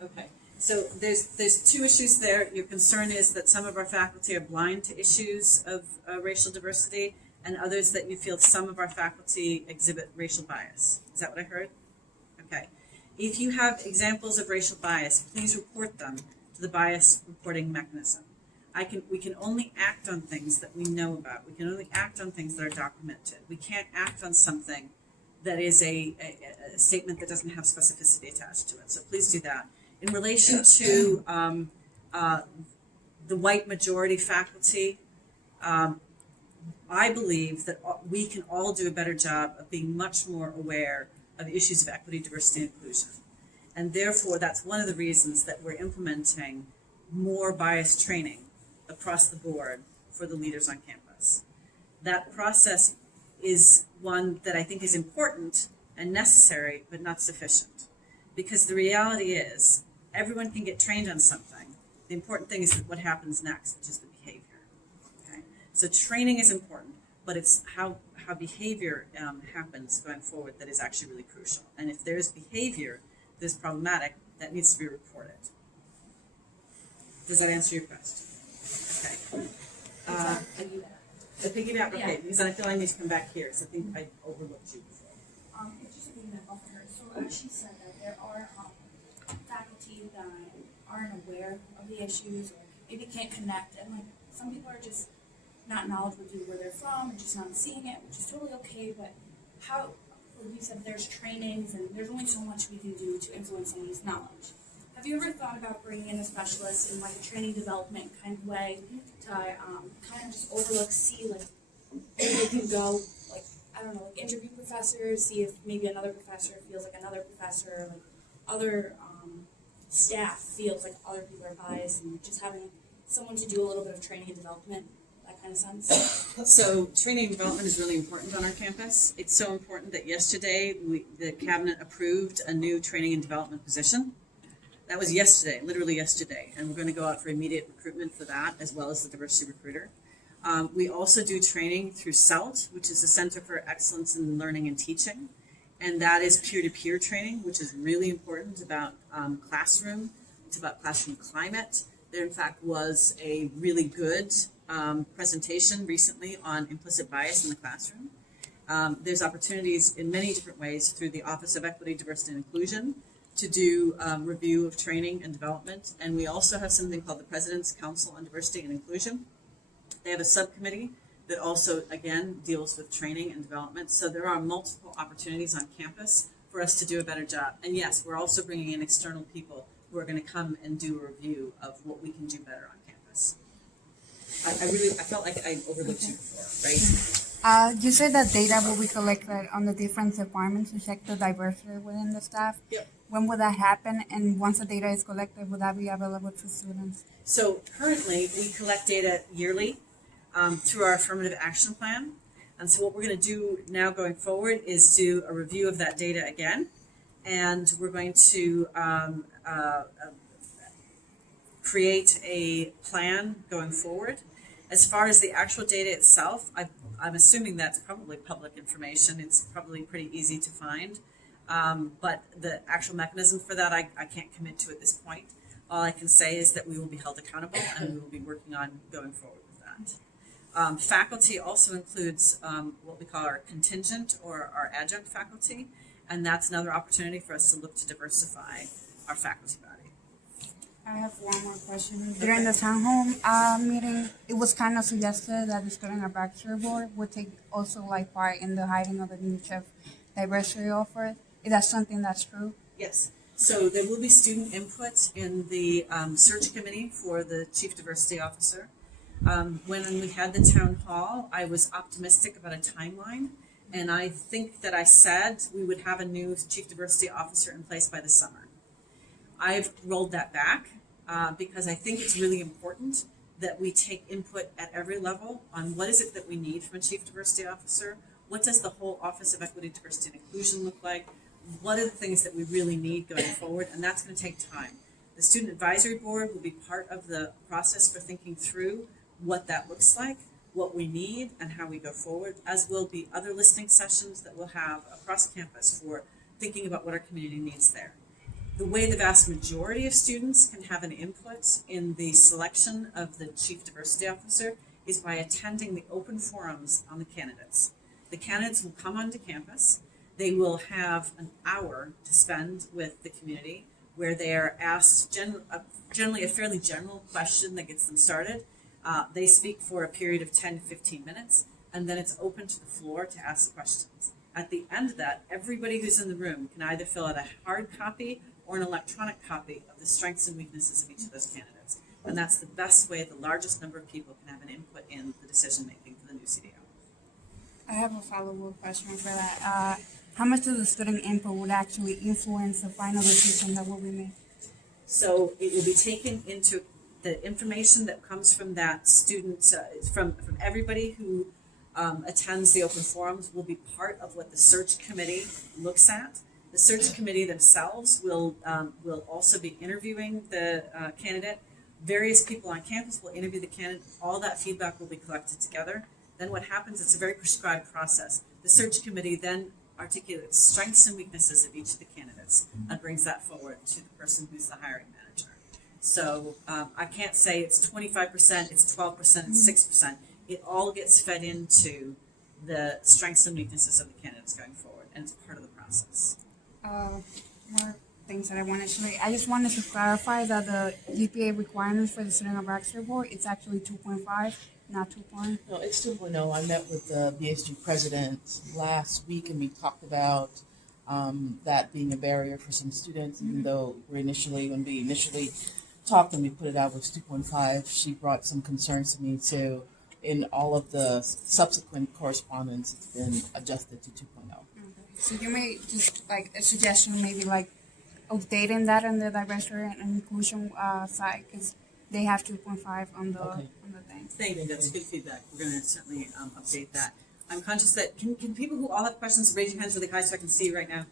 Okay, so there's two issues there. Your concern is that some of our faculty are blind to issues of racial diversity, and others that you feel some of our faculty exhibit racial bias. Is that what I heard? Okay. If you have examples of racial bias, please report them to the bias reporting mechanism. We can only act on things that we know about. We can only act on things that are documented. We can't act on something that is a statement that doesn't have specificity attached to it. So please do that. In relation to the white majority faculty, I believe that we can all do a better job of being much more aware of issues of equity, diversity, and inclusion. And therefore, that's one of the reasons that we're implementing more bias training across the board for the leaders on campus. That process is one that I think is important and necessary, but not sufficient. Because the reality is, everyone can get trained on something. The important thing is what happens next, which is the behavior. Okay? So training is important, but it's how behavior happens going forward that is actually really crucial. And if there's behavior that is problematic, that needs to be reported. Does that answer your question? Okay. The piggyback, okay, because I feel I need to come back here, so I think I overlooked you before. Just a piggyback off of her. So she said that there are faculty that aren't aware of the issues, or maybe can't connect, and like some people are just not knowledgeable due to where they're from and just not seeing it, which is totally okay. But how, like you said, there's trainings and there's only so much we can do to influence someone's knowledge. Have you ever thought about bringing in a specialist in like a training development kind of way to kind of just overlook, see like where they can go, like I don't know, like interview professors, see if maybe another professor feels like another professor, like other staff feels like other people are biased, and just having someone to do a little bit of training and development, that kind of sense? So training and development is really important on our campus. It's so important that yesterday the cabinet approved a new training and development position. That was yesterday, literally yesterday, and we're going to go out for immediate recruitment for that, as well as the diversity recruiter. We also do training through CELT, which is the Center for Excellence in Learning and Teaching, and that is peer-to-peer training, which is really important about classroom. It's about classroom climate. There, in fact, was a really good presentation recently on implicit bias in the classroom. There's opportunities in many different ways through the Office of Equity, Diversity, and Inclusion to do review of training and development. And we also have something called the President's Council on Diversity and Inclusion. They have a subcommittee that also, again, deals with training and development. So there are multiple opportunities on campus for us to do a better job. And yes, we're also bringing in external people who are going to come and do a review of what we can do better on campus. I felt like I overlooked you before, right? You said that data will be collected on the different departments to check the diversity within the staff. Yep. When will that happen? And once the data is collected, will that be available to students? So currently, we collect data yearly through our affirmative action plan. And so what we're going to do now going forward is do a review of that data again. And we're going to create a plan going forward. As far as the actual data itself, I'm assuming that's probably public information. It's probably pretty easy to find. But the actual mechanism for that, I can't commit to at this point. All I can say is that we will be held accountable and we will be working on going forward with that. Faculty also includes what we call our contingent or our adjunct faculty, and that's another opportunity for us to look to diversify our faculty body. I have one more question. During the town hall meeting, it was kind of suggested that the student advisory board would take also like part in the hiring of the new chief diversity officer. Is that something that's true? Yes. So there will be student input in the search committee for the chief diversity officer. When we had the town hall, I was optimistic about a timeline, and I think that I said we would have a new chief diversity officer in place by the summer. I've rolled that back because I think it's really important that we take input at every level on what is it that we need from a chief diversity officer, what does the whole Office of Equity, Diversity, and Inclusion look like, what are the things that we really need going forward, and that's going to take time. The Student Advisory Board will be part of the process for thinking through what that looks like, what we need, and how we go forward, as will be other listening sessions that we'll have across campus for thinking about what our community needs there. The way the vast majority of students can have an input in the selection of the Chief Diversity Officer is by attending the open forums on the candidates. The candidates will come onto campus. They will have an hour to spend with the community where they are asked generally a fairly general question that gets them started. They speak for a period of 10 to 15 minutes, and then it's open to the floor to ask questions. At the end of that, everybody who's in the room can either fill out a hard copy or an electronic copy of the strengths and weaknesses of each of those candidates. And that's the best way the largest number of people can have an input in the decision making for the new CDO. I have a follow-up question for that. How much of the student input would actually influence the final decision that will be made? So it will be taken into the information that comes from that student, from everybody who attends the open forums will be part of what the search committee looks at. The search committee themselves will also be interviewing the candidate. Various people on campus will interview the candidate. All that feedback will be collected together. Then what happens, it's a very prescribed process. The search committee then articulates strengths and weaknesses of each of the candidates and brings that forward to the person who's the hiring manager. So I can't say it's 25%, it's 12%, it's 6%. It all gets fed into the strengths and weaknesses of the candidates going forward, and it's part of the process. More things that I wanted to say. I just wanted to clarify that the GPA requirements for the student advisory board, it's actually 2.5, not 2. No, it's 2.0. I met with the BSG president last week, and we talked about that being a barrier for some students, even though when we initially talked and we put it out was 2.5. She brought some concerns to me too. In all of the subsequent correspondence, it's been adjusted to 2.0. So you may just like a suggestion, maybe like updating that on the diversity and inclusion side, because they have 2.5 on the thing. Thank you. That's good feedback. We're going to certainly update that. I'm conscious that can people who all have questions raise your hands really high so I can see you right now.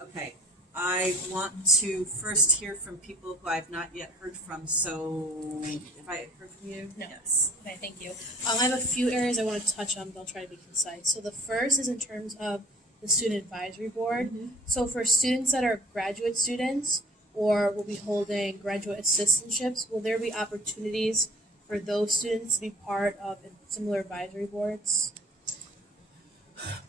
Okay. I want to first hear from people who I've not yet heard from. So, if I heard from you, no. Yes. Okay, thank you. I have a few areas I want to touch on, but I'll try to be concise. So the first is in terms of the student advisory board. So for students that are graduate students or will be holding graduate assistantships, will there be opportunities for those students to be part of similar advisory boards?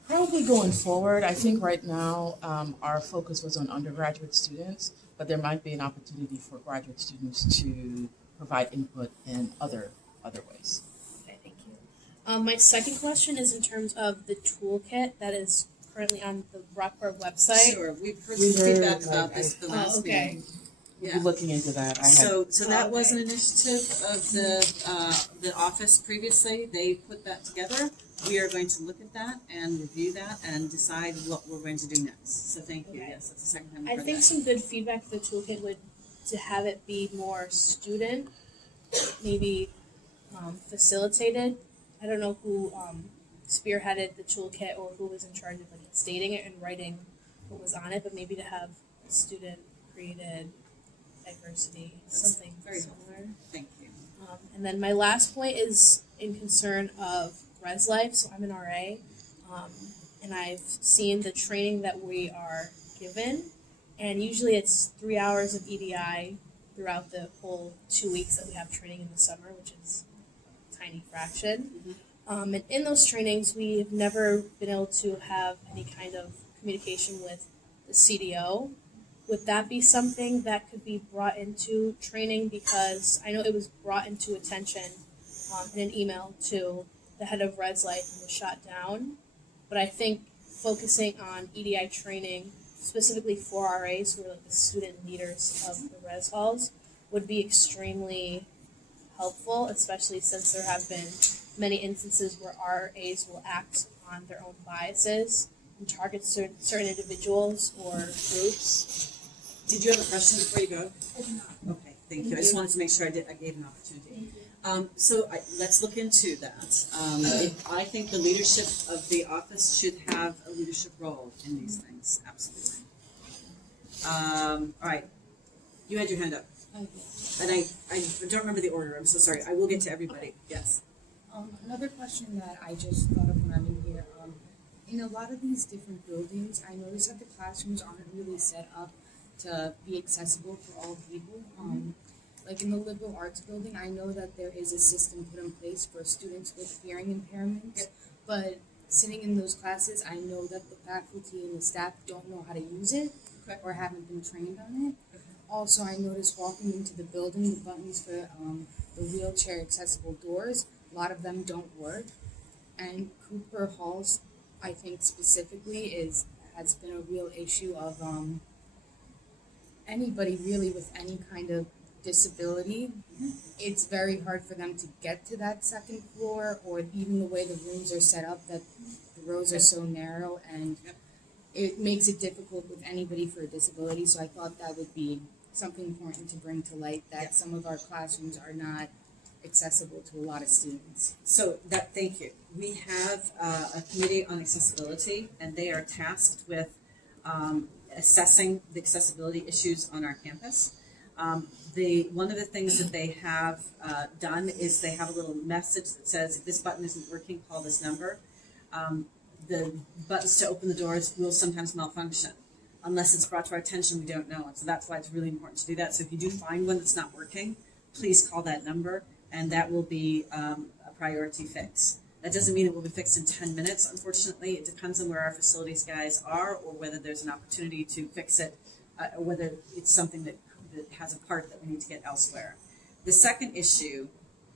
Probably going forward, I think right now our focus was on undergraduate students, but there might be an opportunity for graduate students to provide input in other ways. Okay, thank you. My second question is in terms of the toolkit that is currently on the Rockport website. Sure, we've heard We some heard, feedback like, about this at the last okay. meeting. We'll Yeah. be looking into that. So that Oh, was an okay. initiative of the office previously. They put that together. We are going to look at that and review that and decide what we're going to do next. So thank you. Okay. Yes, that's the second time we've I heard think that. some good feedback for the toolkit would to have it be more student, maybe facilitated. I don't know who spearheaded the toolkit or who was in charge of like stating it and writing what was on it, but maybe to have student created diversity, That's something very similar. Thank you. And then my last point is in concern of Res Life. So I'm an RA, and I've seen the training that we are given, and usually it's 3 hours of EDI throughout the whole 2 weeks that we have training in the summer, which is a tiny fraction. And in those trainings, we've never been able to have any kind of communication with the CDO. Would that be something that could be brought into training? Because I know it was brought into attention in an email to the head of Res Life and was shot down. But I think focusing on EDI training specifically for RAs, who are like the student leaders of the res halls, would be extremely helpful, especially since there have been many instances where RAs will act on their own biases and target certain individuals or groups. Did you have a question before you go? Okay, thank you. I just wanted to make sure I gave an opportunity. Let's look into that. I think the leadership of the office should have a leadership role in these things, absolutely. All right, you had your hand up. And I don't remember the order, I'm so sorry. I will get to everybody, yes. Another question that I just thought of when I'm in here, in a lot of these different buildings, I noticed that the classrooms aren't really set up to be accessible for all people. Like in the liberal arts building, I know that there is a system put in place for students with hearing impairments, but sitting in those classes, I know that the faculty and the staff don't know how to use it or haven't been trained on it. Also, I noticed walking into the building, the buttons for the wheelchair accessible doors, a lot of them don't work. And Cooper Halls, I think specifically, has been a real issue of anybody really with any kind of disability. It's very hard for them to get to that second floor, or even the way the rooms are set up, that the rows are so narrow, and it makes it difficult with anybody for a disability. So I thought that would be something important to bring to light, that some of our classrooms are not accessible to a lot of students. Thank you. We have a committee on accessibility, and they are tasked with assessing the accessibility issues on our campus. One of the things that they have done is they have a little message that says, if this button isn't working, call this number. The buttons to open the doors will sometimes malfunction. Unless it's brought to our attention, we don't know. And so that's why it's really important to do that. So if you do find one that's not working, please call that number, and that will be a priority fix. That doesn't mean it will be fixed in 10 minutes, unfortunately. It depends on where our facilities guys are, or whether there's an opportunity to fix it, or whether it's something that has a part that we need to get elsewhere. The second issue,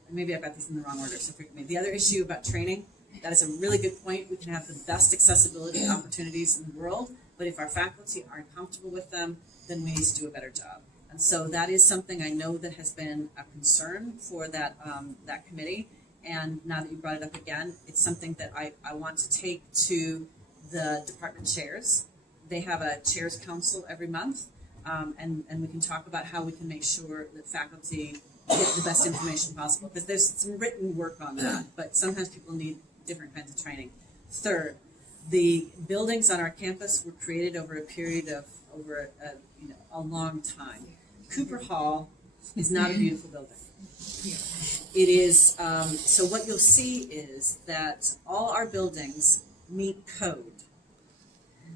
and maybe I've got these in the wrong order, so forgive me. The other issue about training, that is a really good point. We can have the best accessibility opportunities in the world, but if our faculty aren't comfortable with them, then we need to do a better job. And so that is something I know that has been a concern for that committee. And now that you brought it up again, it's something that I want to take to the department chairs. They have a chairs council every month, and we can talk about how we can make sure that faculty get the best information possible, because there's some written work on that, but sometimes people need different kinds of training. Third, the buildings on our campus were created over a period of a long time. Cooper Hall is not a beautiful building. It is, so what you'll see is that all our buildings meet code,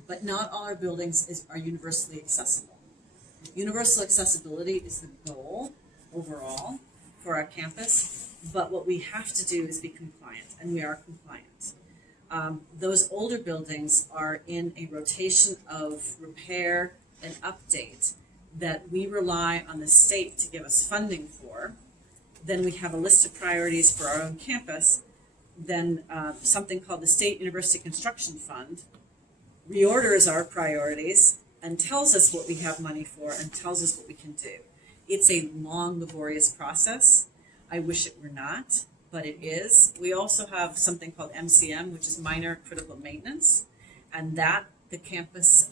but not all our buildings are universally accessible. Universal accessibility is the goal overall for our campus, but what we have to do is be compliant, and we are compliant. Those older buildings are in a rotation of repair and update that we rely on the state to give us funding for. Then we have a list of priorities for our own campus. Then something called the State University Construction Fund reorders our priorities and tells us what we have money for and tells us what we can do. It's a long, laborious process. I wish it were not, but it is. We also have something called MCM, which is minor critical maintenance, and that the campus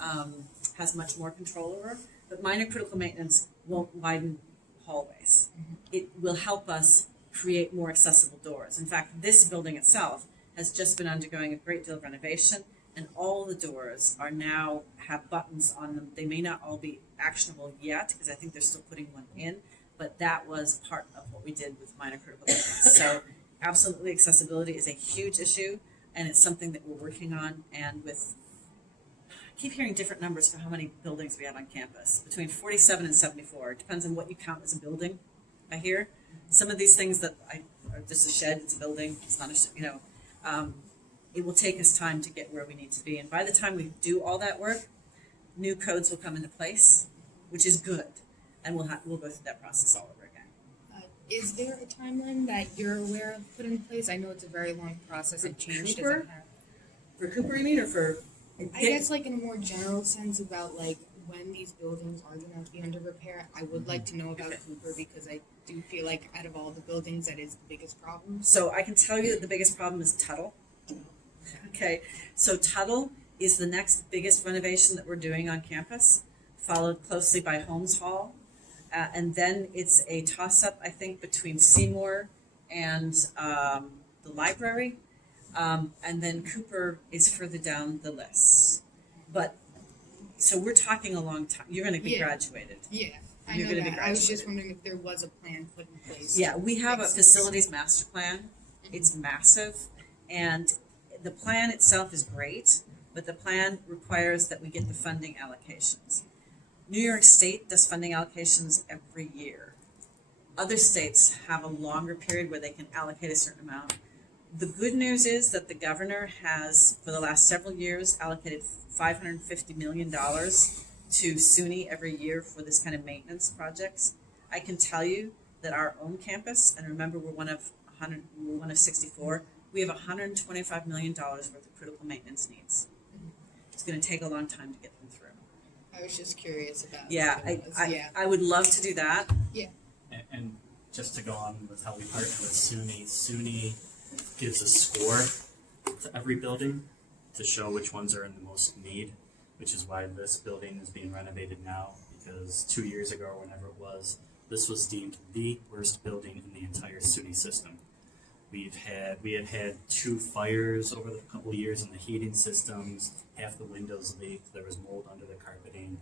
has much more control over. But minor critical maintenance won't widen hallways. It will help us create more accessible doors. In fact, this building itself has just been undergoing a great deal of renovation, and all the doors are now have buttons on them. They may not all be actionable yet, because I think they're still putting one in, but that was part of what we did with minor critical maintenance. So absolutely, accessibility is a huge issue, and it's something that we're working on. And with, I keep hearing different numbers for how many buildings we have on campus, between 47 and 74. It depends on what you count as a building. I hear some of these things that are just a shed, it's a building, it's not a, it will take us time to get where we need to be. And by the time we do all that work, new codes will come into place, which is good. And we'll go through that process all over again. Is there a timeline that you're aware of put in place? I know it's a very long process and change Cooper? doesn't happen. For Cooper, you mean, or for? I guess like in a more general sense about like when these buildings are gonna be under repair. I would like to know about Cooper because I do feel like out of all the buildings that is the biggest problem. So I can tell you that the biggest problem is Tuttle. Okay, so Tuttle is the next biggest renovation that we're doing on campus, followed closely by Holmes Hall. And then it's a toss-up, I think, between Seymour and the library. And then Cooper is further down the list. But, so we're talking a long time. You're going to be graduated. Yeah, I You're know gonna be that. I was just graduated. wondering if there was a plan put in place. Yeah, we have a facilities master plan. It's massive. And the plan itself is great, but the plan requires that we get the funding allocations. New York State does funding allocations every year. Other states have a longer period where they can allocate a certain amount. The good news is that the governor has, for the last several years, allocated $550 million to SUNY every year for this kind of maintenance projects. I can tell you that our own campus, and remember we're one of 64, we have $125 million worth of critical maintenance needs. It's going to take a long time to get them through. I was just curious about. Yeah, I would love to do that. Yeah. And just to go on with how we partner with SUNY gives a score to every building to show which ones are in the most need, which is why this building is being renovated now, because 2 years ago, or whenever it was, this was deemed the worst building in the entire SUNY system. We had 2 fires over the couple of years in the heating systems, half the windows leaked, there was mold under the carpeting.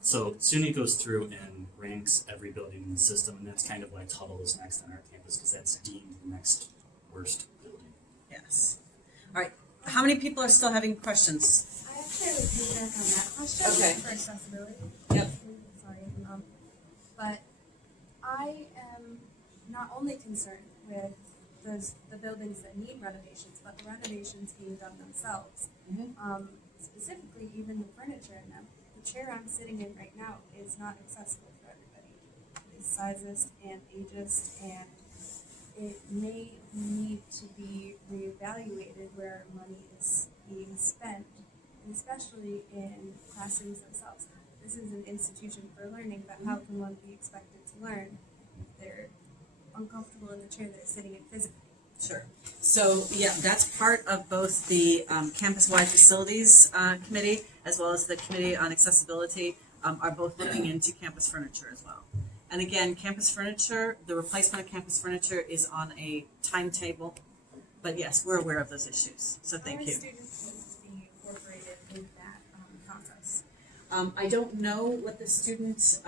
So SUNY goes through and ranks every building in the system, and that's kind of why Tuttle is next on our campus, because that's deemed the next worst building. Yes. All right. How many people are still having questions? I actually have a feedback on that question Okay. for accessibility. Yep. Sorry, but I am not only concerned with the buildings that need renovations, but the renovations being done themselves. Specifically, even the furniture in them. The chair I'm sitting in right now is not accessible for everybody. It's sizest and ageist, and it may need to be reevaluated where money is being spent, and especially in classrooms themselves. This is an institution for learning, but how can one be expected to learn? They're uncomfortable in the chair they're sitting in physically. Sure. So, yeah, that's part of both the campus-wide facilities committee as well as the committee on accessibility are both looking into campus furniture as well. And again, campus furniture, the replacement of campus furniture is on a timetable. But yes, we're aware of those issues. So thank you. How are students going to be incorporated in that process? I don't know what the student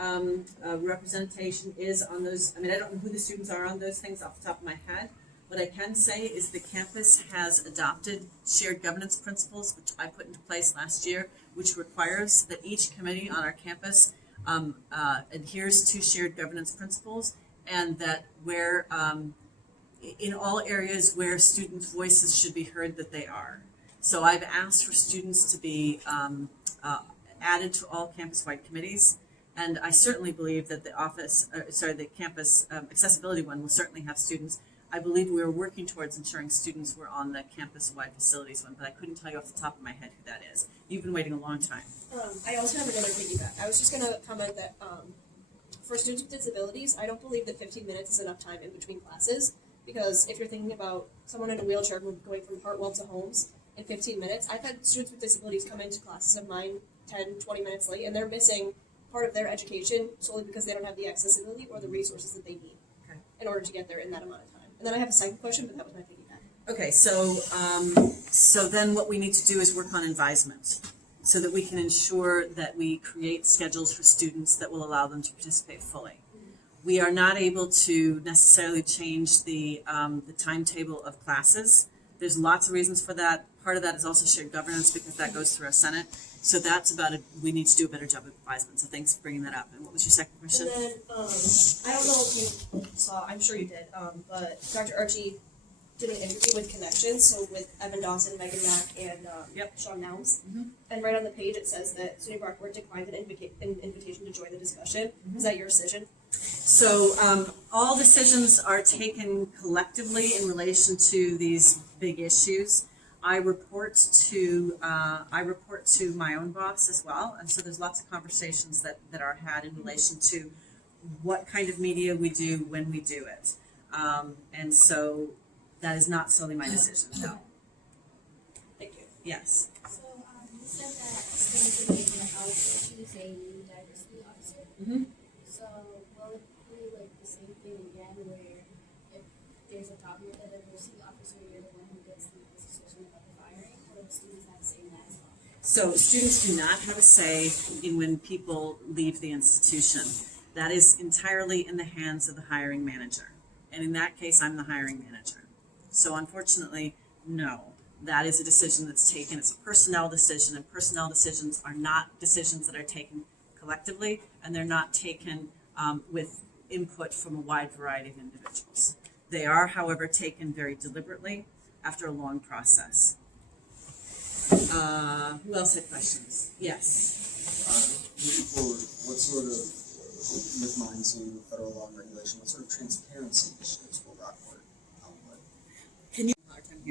representation is on those. I mean, I don't know who the students are on those things off the top of my head. What I can say is the campus has adopted shared governance principles, which I put into place last year, which requires that each committee on our campus adheres to shared governance principles, and that where in all areas where students' voices should be heard, that they are. So I've asked for students to be added to all campus-wide committees, and I certainly believe that the campus accessibility one will certainly have students. I believe we're working towards ensuring students were on the campus-wide facilities one, but I couldn't tell you off the top of my head who that is. You've been waiting a long time. I also have another piggyback. I was just going to comment that for students with disabilities, I don't believe that 15 minutes is enough time in between classes, because if you're thinking about someone in a wheelchair going from Hartwell to Holmes in 15 minutes, I've had students with disabilities come into classes of mine 10, 20 minutes late, and they're missing part of their education solely because they don't have the accessibility or the resources that they need in order to get there in that amount of time. And then I have a second question, but that was my piggyback. Okay, so then what we need to do is work on advisement, so that we can ensure that we create schedules for students that will allow them to participate fully. We are not able to necessarily change the timetable of classes. There's lots of reasons for that. Part of that is also shared governance, because that goes through our Senate. So that's about it. We need to do a better job of advisement. So thanks for bringing that up. And what was your second question? And then, I don't know if you saw, I'm sure you did, but Dr. Archie did an interview with Connections, so with Evan Dawson, Megan Mack, and Sean Nelms. And right on the page it says that SUNY Brockport declined an invitation to join the discussion. Is that your decision? So all decisions are taken collectively in relation to these big issues. I report to my own boss as well, and so there's lots of conversations that are had in relation to what kind of media we do when we do it, and so that is not solely my decision. No. Thank you. Yes. So you said that students would be eligible to choose a new diversity officer. Mm-hmm. So will it be like the same thing again, where if there's a problem with a diversity officer, you're the one who gets the decision about the firing, or do students have a say in that as well? So students do not have a say in when people leave the institution. That is entirely in the hands of the hiring manager. And in that case, I'm the hiring manager. So unfortunately, no. That is a decision that's taken. It's a personnel decision, and personnel decisions are not decisions that are taken collectively, and they're not taken with input from a wide variety of individuals. They are, however, taken very deliberately after a long process. Who else had questions? Yes. Moving forward, what sort of, with mine seeing the federal law and regulation, what sort of transparency initiatives will Rockport output? Can you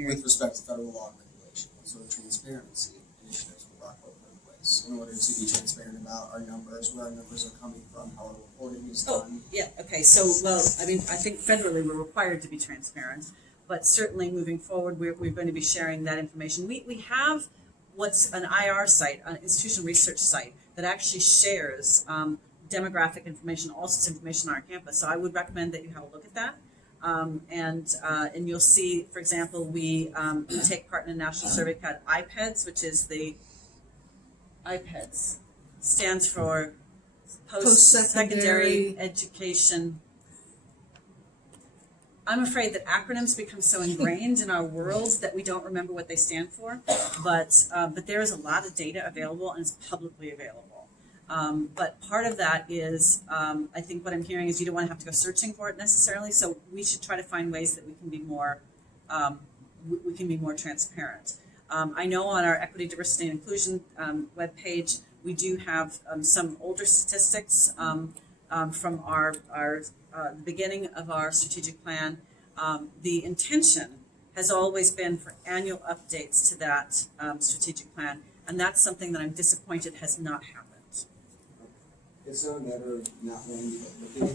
With respect to federal law and regulation, what sort of transparency initiatives will Rockport put in place in order to be transparent about our numbers, where our numbers are coming from, how our reporting is done? Yeah, okay, so, well, I mean, I think federally we're required to be transparent, but certainly moving forward, we're going to be sharing that information. We have what's an IR site, an institutional research site, that actually shares demographic information, all sorts of information on our campus. So I would recommend that you have a look at that. And you'll see, for example, we take part in a national survey called IPEDS, which is the IPEDS stands for Post-Secondary Education. I'm afraid that acronyms become so ingrained in our world that we don't remember what they stand for. But there is a lot of data available, and it's publicly available. But part of that is, I think what I'm hearing is you don't want to have to go searching for it necessarily. So we should try to find ways that we can be more transparent. I know on our equity, diversity, and inclusion webpage, we do have some older statistics from our the beginning of our strategic plan. The intention has always been for annual updates to that strategic plan, and that's something that I'm disappointed has not happened. It's not a matter of not wanting to look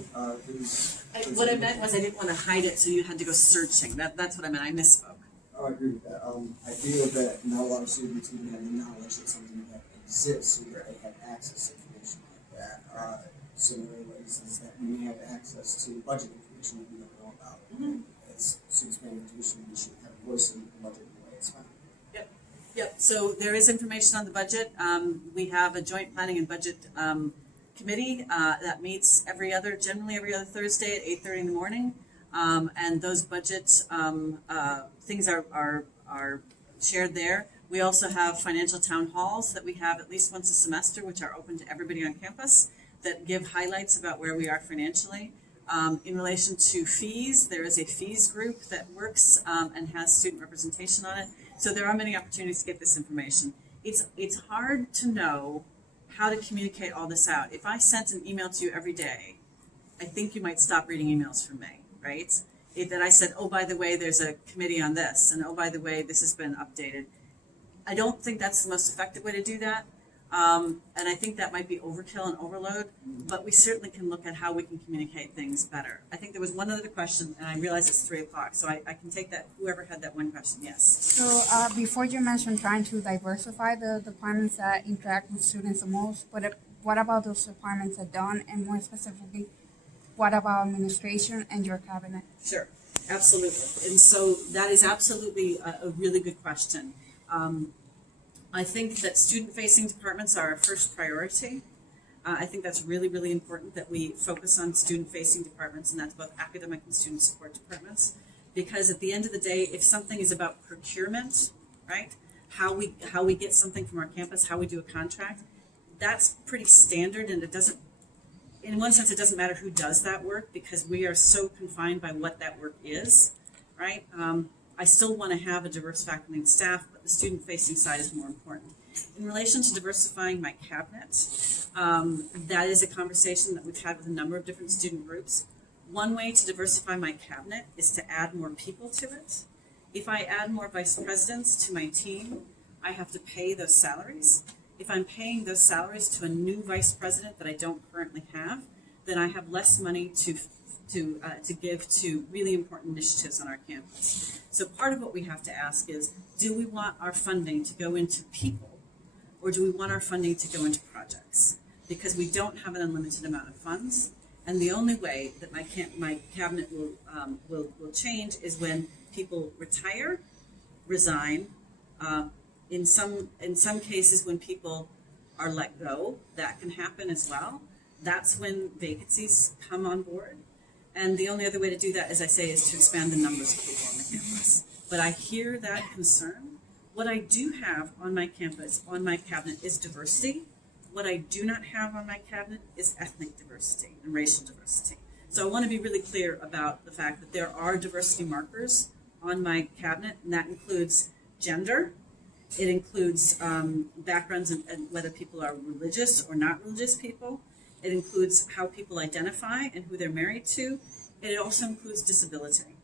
at What I meant was I didn't want to hide it so you had to go searching. That's what I meant. I misspoke. Oh, I agree with that. I feel that not a lot of students even have knowledge that something like that exists, or they have access to information like that. Similar ways is that we may have access to budget information that we don't know about. As students paying tuition, we should have a voice in the budget in the way it's funded. Yep. So there is information on the budget. We have a joint planning and budget committee that meets generally every other Thursday at 8:30 in the morning. And those budget things are shared there. We also have financial town halls that we have at least once a semester, which are open to everybody on campus, that give highlights about where we are financially. In relation to fees, there is a fees group that works and has student representation on it. So there are many opportunities to get this information. It's hard to know how to communicate all this out. If I sent an email to you every day, I think you might stop reading emails from me, right? If that I said, oh, by the way, there's a committee on this, and oh, by the way, this has been updated. I don't think that's the most effective way to do that. And I think that might be overkill and overload, but we certainly can look at how we can communicate things better. I think there was one other question, and I realize it's 3:00, so I can take that, whoever had that one question, yes. So before you mentioned trying to diversify the departments that interact with students the most, but what about those departments that don't, and more specifically, what about administration and your cabinet? Sure, absolutely. And so that is absolutely a really good question. I think that student-facing departments are our first priority. I think that's really, really important that we focus on student-facing departments, and that's both academic and student support departments. Because at the end of the day, if something is about procurement, right, how we get something from our campus, how we do a contract, that's pretty standard, and it doesn't, in one sense, it doesn't matter who does that work because we are so confined by what that work is, right? I still want to have a diverse faculty and staff, but the student-facing side is more important. In relation to diversifying my cabinet, that is a conversation that we've had with a number of different student groups. One way to diversify my cabinet is to add more people to it. If I add more vice presidents to my team, I have to pay those salaries. If I'm paying those salaries to a new vice president that I don't currently have, then I have less money to give to really important initiatives on our campus. So part of what we have to ask is, do we want our funding to go into people, or do we want our funding to go into projects? Because we don't have an unlimited amount of funds, and the only way that my cabinet will change is when people retire, resign. In some cases, when people are let go, that can happen as well. That's when vacancies come on board. And the only other way to do that, as I say, is to expand the numbers of people on the campus. But I hear that concern. What I do have on my campus, on my cabinet, is diversity. What I do not have on my cabinet is ethnic diversity and racial diversity. So I want to be really clear about the fact that there are diversity markers on my cabinet, and that includes gender. It includes backgrounds and whether people are religious or not religious people. It includes how people identify and who they're married to. And it also includes disability.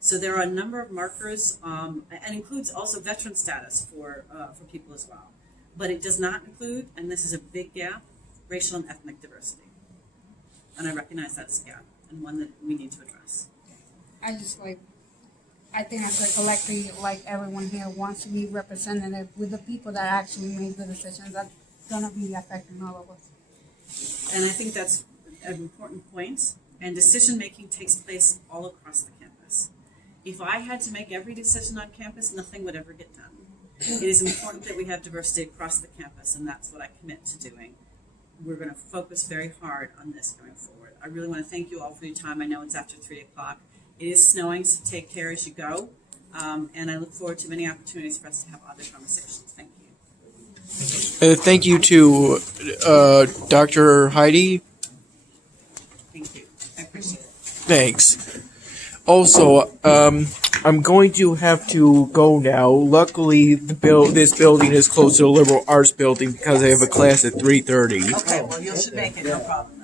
So there are a number of markers, and includes also veteran status for people as well. But it does not include, and this is a big gap, racial and ethnic diversity. And I recognize that's a gap and one that we need to address. I think as a collective, like everyone here wants to be representative with the people that actually make the decisions that's gonna be affecting all of us. And I think that's an important point. And decision-making takes place all across the campus. If I had to make every decision on campus, nothing would ever get done. It is important that we have diversity across the campus, and that's what I commit to doing. We're going to focus very hard on this going forward. I really want to thank you all for your time. I know it's after 3:00. It is snowing, so take care as you go. And I look forward to many opportunities for us to have other conversations. Thank you. Thank you to Dr. Heidi. Thank you. I appreciate it. Thanks. Also, I'm going to have to go now. Luckily, this building is close to the liberal arts building because I have a class at 3:30. Okay, well, you should make it, no problem.